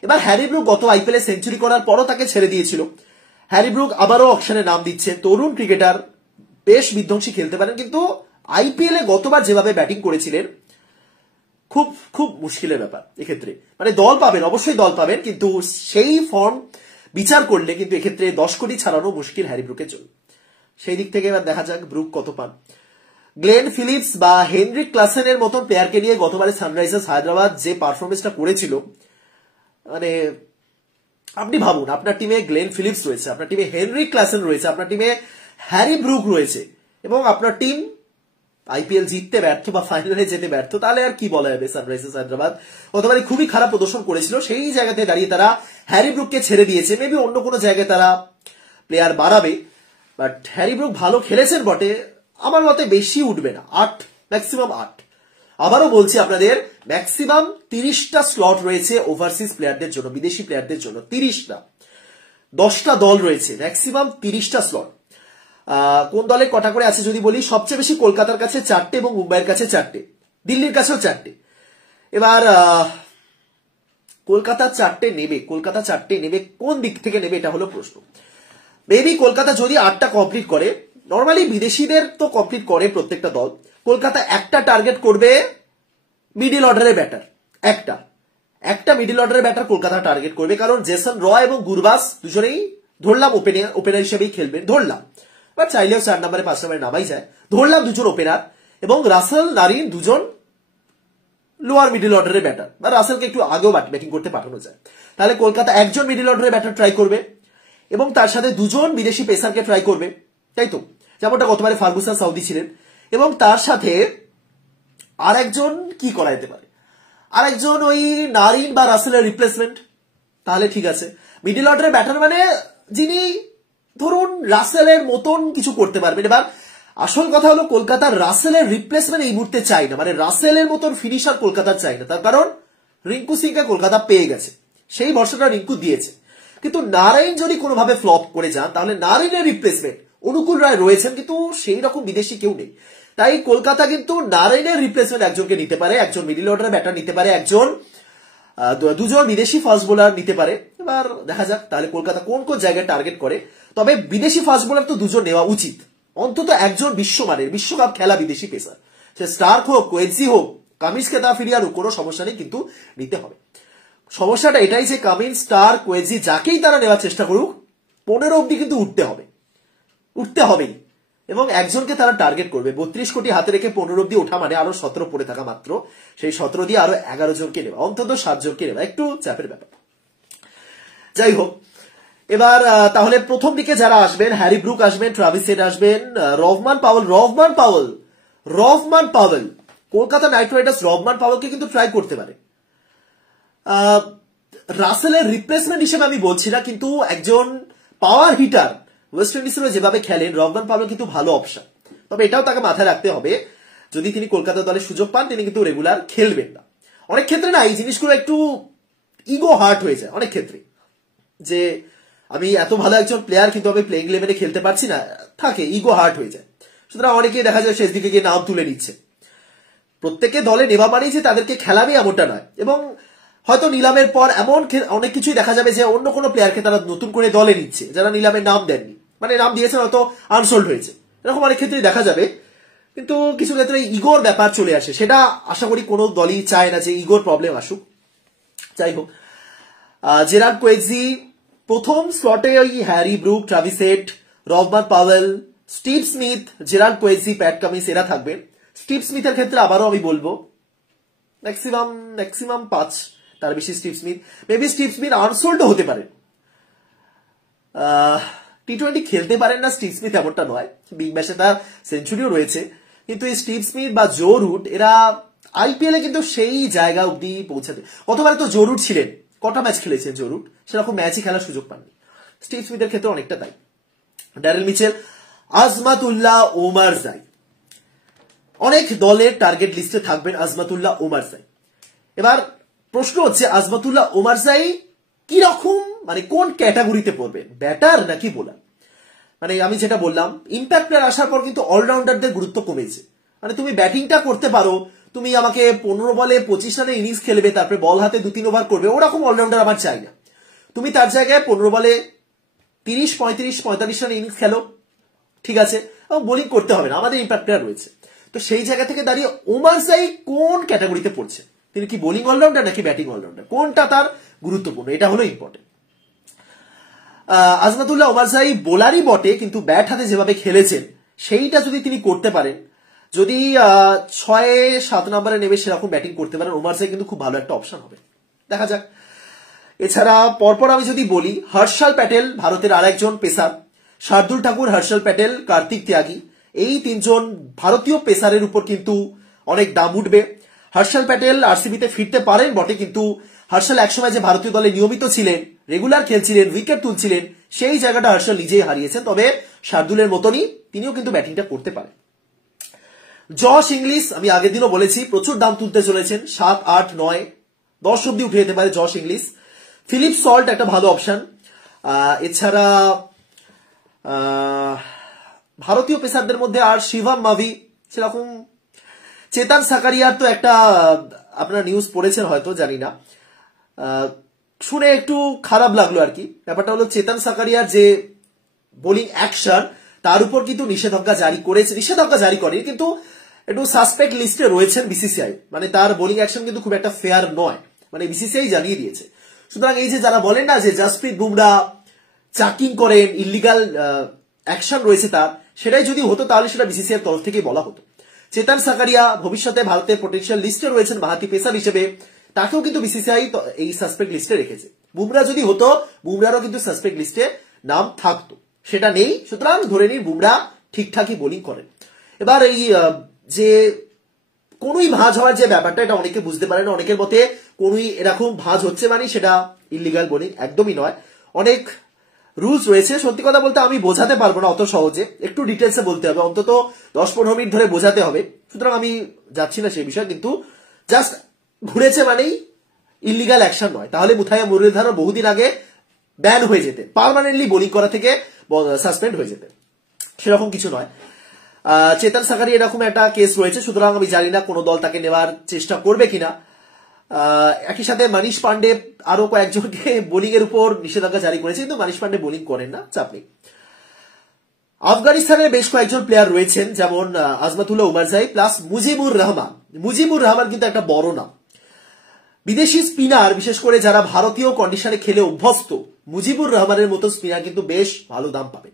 এবার হ্যারি ব্রুক গত আইপিএলে সেঞ্চুরি করার পরও তাকে ছেড়ে দিয়েছিল। হ্যারি ব্রুক আবারও অকশনে নাম দিচ্ছে। তরুণ ক্রিকেটার, বেশ বিধ্বংসী খেলতে পারেন, কিন্তু আইপিএলে গতবার যেভাবে ব্যাটিং করেছিলেন খুব খুব মুশকিলের ব্যাপার এক্ষেত্রে। মানে দল পাবেন, অবশ্যই দল পাবেন, কিন্তু সেই ফর্ম বিচার করলে কিন্তু এক্ষেত্রে 10 কোটি ছাড়ানো মুশকিল হ্যারি ব্রুকের জন্য। সেই দিক থেকে এবার দেখা যাক ব্রুক কত পান। গ্লেন ফিলিপস বা হেনরিক ক্লাসেনের মতন প্লেয়ারকে নিয়ে গতবারে সানরাইজার্স হায়দ্রাবাদ যে পারফরমেন্সটা করেছিল, মানে আপনি ভাবুন, আপনার টিমে গ্লেন ফিলিপস রয়েছে, আপনার টিমে হেনরিক ক্লাসেন রয়েছে, আপনার টিমে হ্যারি ব্রুক রয়েছে, এবং আপনার টিম আইপিএল জিততে ব্যর্থ বা ফাইনালে যেতে ব্যর্থ, তাহলে আর কি বলা যাবে? সানরাইজার্স হায়দ্রাবাদ গতবারে খুবই খারাপ প্রদর্শন করেছিল। সেই জায়গাতে দাঁড়িয়ে তারা হ্যারি ব্রুককে ছেড়ে দিয়েছে। মেবি অন্য কোনো জায়গায় তারা প্লেয়ার বাড়াবে, বাট হ্যারি ব্রুক ভালো খেলেছেন বটে, আমার মতে বেশি উঠবে না, 8, ম্যাক্সিমাম 8। আবারও বলছি আপনাদের, ম্যাক্সিমাম 30টা স্লট রয়েছে ওভারসিজ প্লেয়ারদের জন্য, বিদেশি প্লেয়ারদের জন্য 30টা। 10টা দল রয়েছে, ম্যাক্সিমাম 30টা স্লট। কোন দলে কটা করে আছে যদি বলি, সবচেয়ে বেশি কলকাতার কাছে 4টে এবং মুম্বাইয়ের কাছে 4টে, দিল্লির কাছেও 4টে। এবার কলকাতা 4টে নেবে, কলকাতা 4টে নেবে, কোন দিক থেকে নেবে এটা হলো প্রশ্ন। মেবি কলকাতা যদি 8টা কমপ্লিট করে, নর্মালি বিদেশিদের তো কমপ্লিট করে প্রত্যেকটা দল, কলকাতা একটা টার্গেট করবে মিডিল অর্ডারের ব্যাটার, একটা মিডিল অর্ডারের ব্যাটার কলকাতা টার্গেট করবে, কারণ জেসন রয় এবং গুরবাস দুজনেই ধরলাম ওপেনার হিসেবেই খেলবেন, ধরলাম, বা চাইলেও 4 নম্বরে 5 নম্বরে নামাই যায়, ধরলাম দুজন ওপেনার, এবং রাসেল নারিন দুজন লোয়ার মিডিল অর্ডারের ব্যাটার, বা রাসেলকে একটু আগেও ব্যাটিং করতে পাঠানো যায়। তাহলে কলকাতা একজন মিডিল অর্ডারের ব্যাটার ট্রাই করবে, এবং তার সাথে দুজন বিদেশি পেসারকে ট্রাই করবে, তাই তো, যেমনটা গতবারে ফার্গুসন সাউদি ছিলেন। এবং তার সাথে আরেকজন কি করা যেতে পারে, আরেকজন ওই নারিন বা রাসেলের রিপ্লেসমেন্ট, তাহলে ঠিক আছে। মিডিল অর্ডারের ব্যাটার মানে যিনি ধরুন রাসেলের মতন কিছু করতে পারবেন। এবার আসল কথা হলো কলকাতার রাসেলের রিপ্লেসমেন্ট এই মুহূর্তে চাই না, মানে রাসেলের মতন ফিনিশার কলকাতা চাই না, তার কারণ রিঙ্কু সিংকে কলকাতা পেয়ে গেছে, সেই বর্ষটা রিঙ্কু দিয়েছে। কিন্তু নারায়ণ যদি কোনোভাবে ফ্লপ করে যান, তাহলে নারায়ণের রিপ্লেসমেন্ট অনুকূল রায় রয়েছেন, কিন্তু সেই রকম বিদেশি কেউ নেই। তাই কলকাতা কিন্তু নারায়ণের রিপ্লেসমেন্ট একজনকে নিতে পারে, একজন মিডিল অর্ডারের ব্যাটার নিতে পারে, দুজন বিদেশি ফাস্ট বোলার নিতে পারে। এবার দেখা যাক তাহলে কলকাতা কোন কোন জায়গায় টার্গেট করে। তবে বিদেশি ফাস্ট বোলার তো দুজন নেওয়া উচিত, অন্তত একজন বিশ্বমানের বিশ্বকাপ খেলা বিদেশি পেসার, সে স্টার্ক হোক, কোয়েজি হোক, কামিন্স কেতাফিরিয়ার কোনো সমস্যা নেই, কিন্তু নিতে হবে। সমস্যাটা এটাই যে কামিন্স, স্টার, কোয়েজি যাকেই তারা নেওয়ার চেষ্টা করুক 15 অব্দি কিন্তু উঠতে হবেই, এবং একজনকে তারা টার্গেট করবে। 32 কোটি হাতে রেখে 15 অব্দি ওঠা মানে আরো 17 পড়ে থাকা মাত্র, সেই 17 দিয়ে আরো 11 জনকে নেওয়া, অন্তত 7 জনকে নেওয়া, একটু চাপের ব্যাপার। যাই হোক, এবার তাহলে প্রথম দিকে যারা আসবেন, হ্যারি ব্রুক আসবেন, ট্রাভিস হেড আসবেন, Rovman Powell, Kolkata Knight Riders Rovman পাওয়েলকে কিন্তু ট্রাই করতে পারে। রাসেলের রিপ্লেসমেন্ট হিসেবে আমি বলছি না, কিন্তু একজন পাওয়ার হিটার ওয়েস্ট ইন্ডিজের যেভাবে খেলেন, রহমান পাওয়েল কিন্তু ভালো অপশন। তবে এটাও তাকে মাথায় রাখতে হবে, যদি তিনি কলকাতা দলে সুযোগ পান, তিনি কিন্তু রেগুলার খেলবেন না। অনেক ক্ষেত্রে না এই জিনিসগুলো একটু ইগো হার্ট হয়ে যায়, অনেক ক্ষেত্রে, যে আমি এত ভালো একজন প্লেয়ার কিন্তু আমি প্লেইং ইলেভেনে খেলতে পারছি না, থাকে ইগো হার্ট হয়ে যায়। সুতরাং অনেকেই দেখা যায় শেষ দিকে গিয়ে নাম তুলে নিচ্ছে। প্রত্যেকে দলে নেওয়া মানেই যে তাদেরকে খেলাবে এমনটা নয়, এবং হয়তো নিলামের পর এমন অনেক কিছুই দেখা যাবে যে অন্য কোনো প্লেয়ারকে তারা নতুন করে দলে নিচ্ছে, যারা নিলামে নাম দেননি, মানে নাম দিয়েছেন হয়তো আনসোল্ড হয়েছে, এরকম অনেক ক্ষেত্রে দেখা যাবে, কিন্তু কিছু ক্ষেত্রে ইগোর ব্যাপার চলে আসে, সেটা আশা করি কোনো দলই চায় না যে ইগোর প্রবলেম আসুক। যাই হোক, জেরার্ড কোয়েক্সি প্রথম স্লটে ওই Harry Brook, Travis Head, Rovman Powell, Steve Smith, Gerald Coetzee, Pat Cummins এরা থাকবে। স্টিভ স্মিথের ক্ষেত্রে আবারও আমি বলবো ম্যাক্সিমাম 5, তার বেশি Steve Smith. Maybe Steve Smith unsold হতে পারে, টি-20 খেলতে পারেন না স্টিভ স্মিথ এমনটা নয়, বিগ ব্যাশে তার সেঞ্চুরিও রয়েছে, কিন্তু এই স্টিভ স্মিথ বা জো রুট এরা আইপিএল এ কিন্তু সেই জায়গা অব্দি পৌঁছাতে, গতবার তো জো রুট ছিলেন, কটা ম্যাচ খেলেছেন জো রুট, সেরকম ম্যাচই খেলার সুযোগ পাননি। স্টিভ স্মিথের ক্ষেত্রে অনেকটা তাই। ড্যারেল মিচেল, আজমাতুল্লাহ ওমারজাই, অনেক দলের টার্গেট লিস্টে থাকবেন আজমাতুল্লাহ ওমারজাই। এবার প্রশ্ন হচ্ছে আজমাতুল্লাহ ওমারজাই কি রকম, মানে কোন ক্যাটাগরিতে পড়বে, ব্যাটার নাকি বোলার? মানে আমি যেটা বললাম, ইম্প্যাক্ট প্লেয়ার আসার পর কিন্তু অলরাউন্ডারদের গুরুত্ব কমেছে। মানে তুমি ব্যাটিংটা করতে পারো, তুমি আমাকে 15 বলে 25 রানের ইনিংস খেলবে, তারপরে বল হাতে 2-3 ওভার করবে, ওরকম অলরাউন্ডার আমার চাই না। তুমি তার জায়গায় 15 বলে 30, 35, 45 রানের ইনিংস খেলো, ঠিক আছে, এবং বোলিং করতে হবে না, আমাদের ইম্প্যাক্ট প্লেয়ার রয়েছে। তো সেই জায়গা থেকে দাঁড়িয়ে ওমারজাই কোন ক্যাটাগরিতে পড়ছে, তিনি কি বোলিং অলরাউন্ডার নাকি ব্যাটিং অলরাউন্ডার, কোনটা তার গুরুত্বপূর্ণ, এটা হলো ইম্পর্টেন্ট। আজমাতুল্লাহ ওমারজাই বোলারই বটে, কিন্তু ব্যাট হাতে যেভাবে খেলেছেন সেইটা যদি তিনি করতে পারেন, যদি 6-7 নম্বরে নেমে সেরকম ব্যাটিং করতে পারেন, ওমারজাই কিন্তু খুব ভালো একটা অপশন হবে, দেখা যাক। এছাড়া পরপর আমি যদি বলি, হর্ষল প্যাটেল ভারতের আরেকজন পেসার, শার্দুল ঠাকুর, হর্ষল প্যাটেল, কার্তিক ত্যাগী, এই 3 জন ভারতীয় পেসারের উপর কিন্তু অনেক দাম উঠবে। হর্ষল প্যাটেল আরসিবিতে ফিরতে পারেন বটে, কিন্তু হর্ষল একসময় যে ভারতীয় দলে নিয়মিত ছিলেন, রেগুলার খেলছিলেন, উইকেট তুলছিলেন, সেই জায়গাটা হর্ষল নিজেই হারিয়েছেন। তবে শার্দুলের মতনই তিনিও কিন্তু ব্যাটিংটা করতে পারেন। জশ ইংলিশ, আমি আগের দিনও বলেছি, প্রচুর দাম তুলতে চলেছেন, 7, 8, 9, 10 অব্দি উঠে যেতে পারে জশ ইংলিশ। ফিলিপ সল্ট একটা ভালো অপশন। এছাড়া ভারতীয় পেসারদের মধ্যে আর শিভাম মাভি সেরকম, চেতন সাকারিয়ার তো একটা আপনারা নিউজ পড়েছেন হয়তো, জানি না, শুনে একটু খারাপ লাগলো আর কি। ব্যাপারটা হলো চেতন সাকারিয়ার যে বোলিং অ্যাকশন, তার উপর কিন্তু নিষেধাজ্ঞা জারি করেছে, নিষেধাজ্ঞা জারি করেনি, কিন্তু একটু সাসপেক্ট লিস্টে রয়েছেন বিসিসিআই, মানে তার বোলিং অ্যাকশন কিন্তু খুব একটা ফেয়ার নয়, মানে বিসিসিআই জানিয়ে দিয়েছে। সুতরাং এই যে যারা বলেন না যে জাসপ্রীত বুমরা চাকিং করেন, ইলিগাল অ্যাকশন রয়েছে তার, সেটাই যদি হতো তাহলে সেটা বিসিসিআই তরফ থেকেই বলা হতো। চেতন সাকারিয়া ভবিষ্যতে ভারতের পোটেনশিয়াল লিস্টে রয়েছেন বাঁহাতি পেসার হিসেবে, তাকেও কিন্তু বিসিসিআই এই সাসপেক্ট লিস্টে রেখেছে। বুমরা যদি হতো, বুমরারও কিন্তু সাসপেক্ট লিস্টে নাম থাকতো, সেটা নেই। সুতরাং ধরে নিন বুমরা ঠিকঠাকই বোলিং করেন। এবার এই যে কোনই ভাঁজ হওয়ার যে ব্যাপারটা, এটা অনেকে বুঝতে পারে না, অনেকের মতে কোনই এরকম ভাঁজ হচ্ছে মানে সেটা ইলিগাল বোলিং, একদমই নয়। অনেক রুলস রয়েছে, সত্যি কথা বলতে আমি বোঝাতে পারবো না অত সহজে, একটু ডিটেলসে বলতে হবে, অন্তত 10-15 মিনিট ধরে বোঝাতে হবে, সুতরাং আমি যাচ্ছি না সেই বিষয়। কিন্তু জাস্ট ঘুরেছে মানেই ইলিগাল অ্যাকশন নয়, তাহলে মুথাইয়া মুরলীধরন বহুদিন আগে ব্যান হয়ে যেতে, পার্মানেন্টলি বোলিং করা থেকে সাসপেন্ড হয়ে যেতে, সেরকম কিছু নয়। চেতন সাকারি এরকম একটা কেস রয়েছে, সুতরাং আমি জানি না কোনো দল তাকে নেওয়ার চেষ্টা করবে কিনা। একই সাথে মনীষ পান্ডে আরো কয়েকজনকে বোলিং এর উপর নিষেধাজ্ঞা জারি করেছে, কিন্তু মনীষ পান্ডে বোলিং করেন না, চাপ নেই। আফগানিস্তানের বেশ কয়েকজন প্লেয়ার রয়েছেন, যেমন আজমাতুল্লাহ ওমারজাই প্লাস মুজিবুর রহমান। মুজিবুর রহমান কিন্তু একটা বড় নাম, বিদেশি স্পিনার, বিশেষ করে যারা ভারতীয় কন্ডিশনে খেলে অভ্যস্ত, মুজিবুর রহমানের মতো স্পিনার কিন্তু বেশ ভালো দাম পাবেন।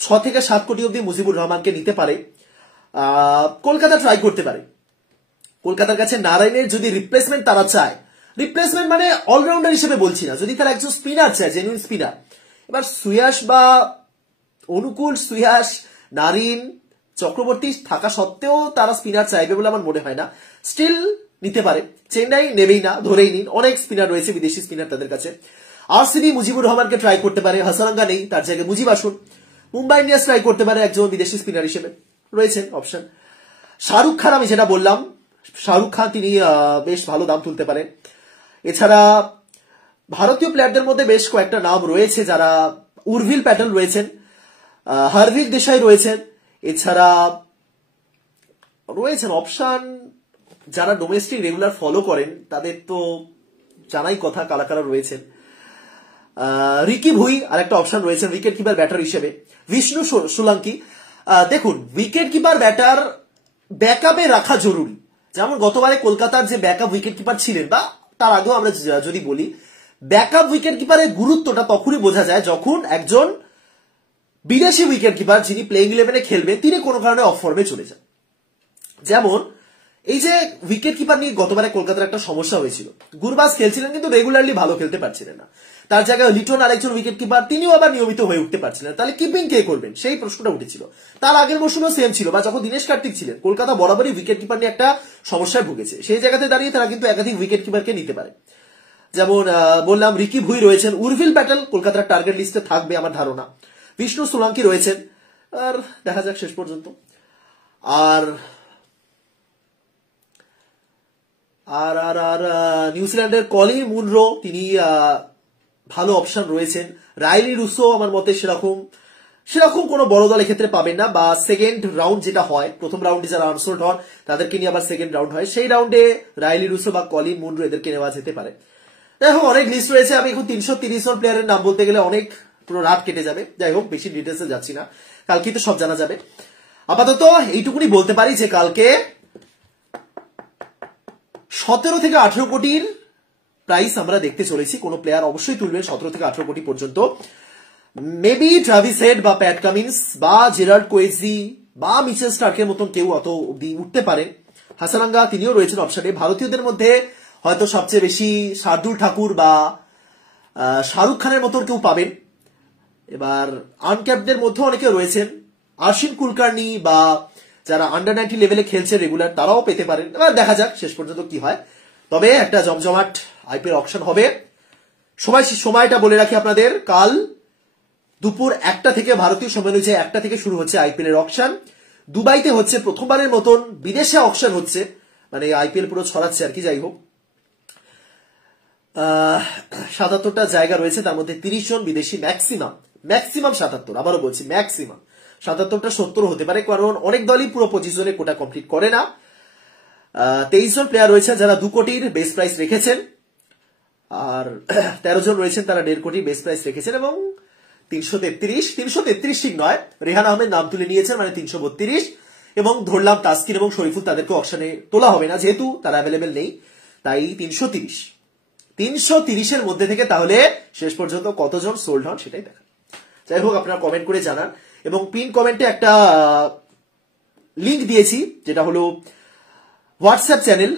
6 থেকে 7 কোটি অব্দি মুজিবুর রহমানকে নিতে পারে, কলকাতা ট্রাই করতে পারে। কলকাতার কাছে নারায়ণের যদি রিপ্লেসমেন্ট তারা চায়, রিপ্লেসমেন্ট মানে অলরাউন্ডার হিসেবে বলছি না, যদি তারা একজন স্পিনার চায়, জেনুইন স্পিনার, এবার সুয়াস বা অনুকূল, সুয়াস, নারিন, চক্রবর্তী থাকা সত্ত্বেও তারা স্পিনার চাইবে বলে আমার মনে হয় না, স্টিল নিতে পারে। চেন্নাই নেবেই না, ধরেই নিন, অনেক স্পিনার রয়েছে, বিদেশি স্পিনার তাদের কাছে। আরসিবি মুজিবুর রহমানকে ট্রাই করতে পারে, হাসারাঙ্গা নেই, তার জায়গায় মুজিব আসুন। মুম্বাই ইন্ডিয়ান্স ট্রাই করতে পারে একজন বিদেশি স্পিনার হিসেবে, রয়েছেন অপশন। শাহরুখ খান, আমি যেটা বললাম, শাহরুখ খান তিনি বেশ ভালো দাম তুলতে পারেন। এছাড়া ভারতীয় প্লেয়ারদের মধ্যে বেশ কয়েকটা নাম রয়েছে, যারা উর্ভিল প্যাটেল রয়েছেন, হার্দিক দেশাই রয়েছেন, এছাড়া রয়েছেন অপশন যারা ডোমেস্টিক রেগুলার ফলো করেন তাদের তো জানাই কথা, কারা কারা রয়েছেন। রিকি ভুই আরেকটা অপশন রয়েছেন উইকেট কিপার ব্যাটার হিসেবে, বিষ্ণু সোলাঙ্কি, দেখুন উইকেট কিপার ব্যাটার ব্যাকআপে রাখা জরুরি। যেমন গতবারে কলকাতার যে ব্যাকআপ উইকেট কিপার ছিলেন, বা তার আগেও আমরা যদি বলি, ব্যাকআপ উইকেট কিপারের গুরুত্বটা তখনই বোঝা যায় যখন একজন বিদেশি উইকেট কিপার যিনি প্লেইং 11-এ খেলবেন তিনি কোনো কারণে অফ ফর্মে চলে যান। যেমন এই যে উইকেট কিপার নিয়ে গতবারে কলকাতার একটা সমস্যা হয়েছিল, গুরবাজ খেলছিলেন কিন্তু রেগুলারলি ভালো খেলতে পারছিলেন না, তার জায়গায় লিটন আরেকজন উইকেট কিপার তিনিও আবার নিয়মিত হয়ে উঠতে পারছিলেন, তাহলে কিপিং কে করবেন সেই প্রশ্নটা উঠেছিল। তার আগের মৌসুমেও সেম ছিল, বা যখন দীনেশ কার্তিক ছিলেন কলকাতা বরাবরই উইকেট কিপার নিয়ে একটা সমস্যায় ভুগেছে, সেই জায়গাতে দাঁড়িয়ে তারা কিন্তু একাধিক উইকেট কিপারকে নিতে পারে। যেমন বললাম রিকি ভুই রয়েছেন, উর্ভিল প্যাটেল কলকাতার টার্গেট লিস্টে থাকবে আমার ধারণা, বিষ্ণু সোলাঙ্কি রয়েছেন, আর দেখা যাক শেষ পর্যন্ত। আর আর আর আর নিউজিল্যান্ডের কলিন মুনরো তিনি ভালো অপশন রয়েছেন। রাইলি রুসো আমার মতে সেরকম কোনো বড় দলের ক্ষেত্রে পাবেন না, বা সেকেন্ড রাউন্ড যেটা হয়, প্রথম রাউন্ডে যারা আনসোল্ড হন তাদেরকে নিয়ে আবার সেকেন্ড রাউন্ড হয়, সেই রাউন্ডে রাইলি রুসো বা কলিন মুনরো এদেরকে নেওয়া যেতে পারে। যাই হোক অনেক লিস্ট রয়েছে, আমি এখন 330 জন প্লেয়ারের নাম বলতে গেলে অনেক পুরো রাত কেটে যাবে। যাই হোক বেশি ডিটেলসে যাচ্ছি না, কালকে তো সব জানা যাবে। আপাতত এইটুকুনি বলতে পারি যে কালকে 17 থেকে 18 কোটির প্রাইস আমরা দেখতে চলেছি। কোন প্লেয়ার অবশ্যই তুলবেন 17 থেকে 18 কোটি পর্যন্ত। মেবি ট্রাভিস হেড বা প্যাট কামিন্স বা জেরার্ড কোয়েজি বা মিচেল স্টার্কের মতন কেউ অত অব্দি উঠতে পারে। হাসারাঙ্গা তিনিও রয়েছেন অপশনে। ভারতীয়দের মধ্যে হয়তো সবচেয়ে বেশি শার্দুল ঠাকুর বা শাহরুখ খানের মতন কেউ পাবেন। এবার আনক্যাপদের মধ্যে অনেকে রয়েছেন, আর্শিন কুলকার্নি বা যারা আন্ডার 90 লেভেলে খেলছে রেগুলার তারাও পেতে পারেন। এবার দেখা যাক শেষ পর্যন্ত কি হয়। তবে একটা জমজমাট আইপিএল অকশন হবে। সময়টা বলে রাখি আপনাদের, কাল দুপুর 1টা থেকে ভারতীয় সময় অনুযায়ী 1টা থেকে শুরু হচ্ছে আইপিএল এর অকশন। দুবাইতে হচ্ছে প্রথমবারের মতন বিদেশে অকশন হচ্ছে, মানে আইপিএল পুরো ছড়াচ্ছে আর কি। যাই হোক 77টা জায়গা রয়েছে, তার মধ্যে 30 জন বিদেশি, ম্যাক্সিমাম 77, আবারও বলছি ম্যাক্সিমাম 77টা 70 হতে পারে, কারণ অনেক দলই পুরো 25 জনের কোটা কমপ্লিট করে না। 23 জন প্লেয়ার রয়েছেন যারা 2 কোটির বেস প্রাইস রেখেছেন, আর 13 জন রয়েছেন তারা 1.5 কোটি বেস প্রাইস রেখেছেন, এবং 333 ঠিক নয়, রেহান আহমেদ নাম তুলে নিয়েছেন, মানে 332, এবং ধরলাম তাসকিন এবং শরীফুল তাদেরকে অকশনে তোলা হবে না যেহেতু তারা অ্যাভেলেবেল নেই, তাই 330 মধ্যে থেকে তাহলে শেষ পর্যন্ত কতজন সোল্ড হন সেটাই দেখা। যাই হোক আপনারা কমেন্ট করে জানান, এবং পিন কমেন্টে একটা লিংক দিয়েছি যেটা হলো হোয়াটসঅ্যাপ চ্যানেল।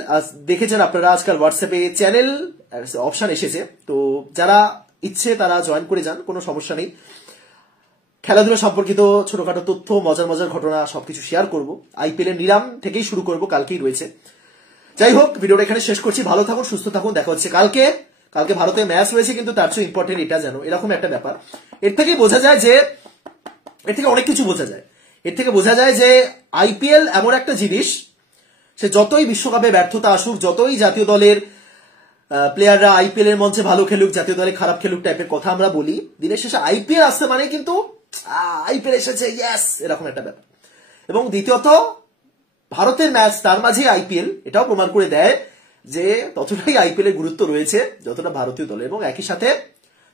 দেখেছেন আপনারা আজকাল হোয়াটসঅ্যাপে চ্যানেল অপশন এসেছে, তো যারা ইচ্ছে তারা জয়েন করে যান, কোনো সমস্যা নেই। খেলাধুলা সম্পর্কিত ছোটখাটো তথ্য, মজার ঘটনা সবকিছু শেয়ার করব। আইপিএল এর নিলাম থেকেই শুরু করব, কালকেই রয়েছে। যাই হোক ভিডিওটা এখানে শেষ করছি, ভালো থাকুন সুস্থ থাকুন, দেখা হচ্ছে কালকে ভারতের ম্যাচ রয়েছে, কিন্তু তার চেয়ে ইম্পর্টেন্ট এটা জানো, এরকম একটা ব্যাপার। এর থেকে বোঝা যায় যে, এর থেকে অনেক কিছু বোঝা যায়। এর থেকে বোঝা যায় যে আইপিএল এমন একটা জিনিস, সে যতই বিশ্বকাপে ব্যর্থতা আসুক, যতই জাতীয় দলের প্লেয়াররা আইপিএল এর মঞ্চে ভালো খেলুক, জাতীয় দলে খারাপ খেলুক টাইপের কথা আমরা বলি, দিনের শেষে আইপিএল আসতে মানে কিন্তু আইপিএল এসেছে ইয়েস, এরকম একটা ব্যাপার। এবং দ্বিতীয়ত ভারতের ম্যাচ, তার মাঝে আইপিএল, এটাও প্রমাণ করে দেয় যে ততটাই আইপিএল এর গুরুত্ব রয়েছে যতটা ভারতীয় দলে, এবং একই সাথে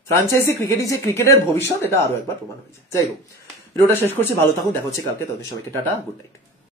ফ্রাঞ্চাইজি ক্রিকেটই যে ক্রিকেটের ভবিষ্যৎ, এটা আরো একবার প্রমাণ হয়েছে। যাই হোক ভিডিওটা শেষ করছি, ভালো থাকুন, দেখা হচ্ছে কালকে, তাদের সবাইকে টাটা, গুড নাইট।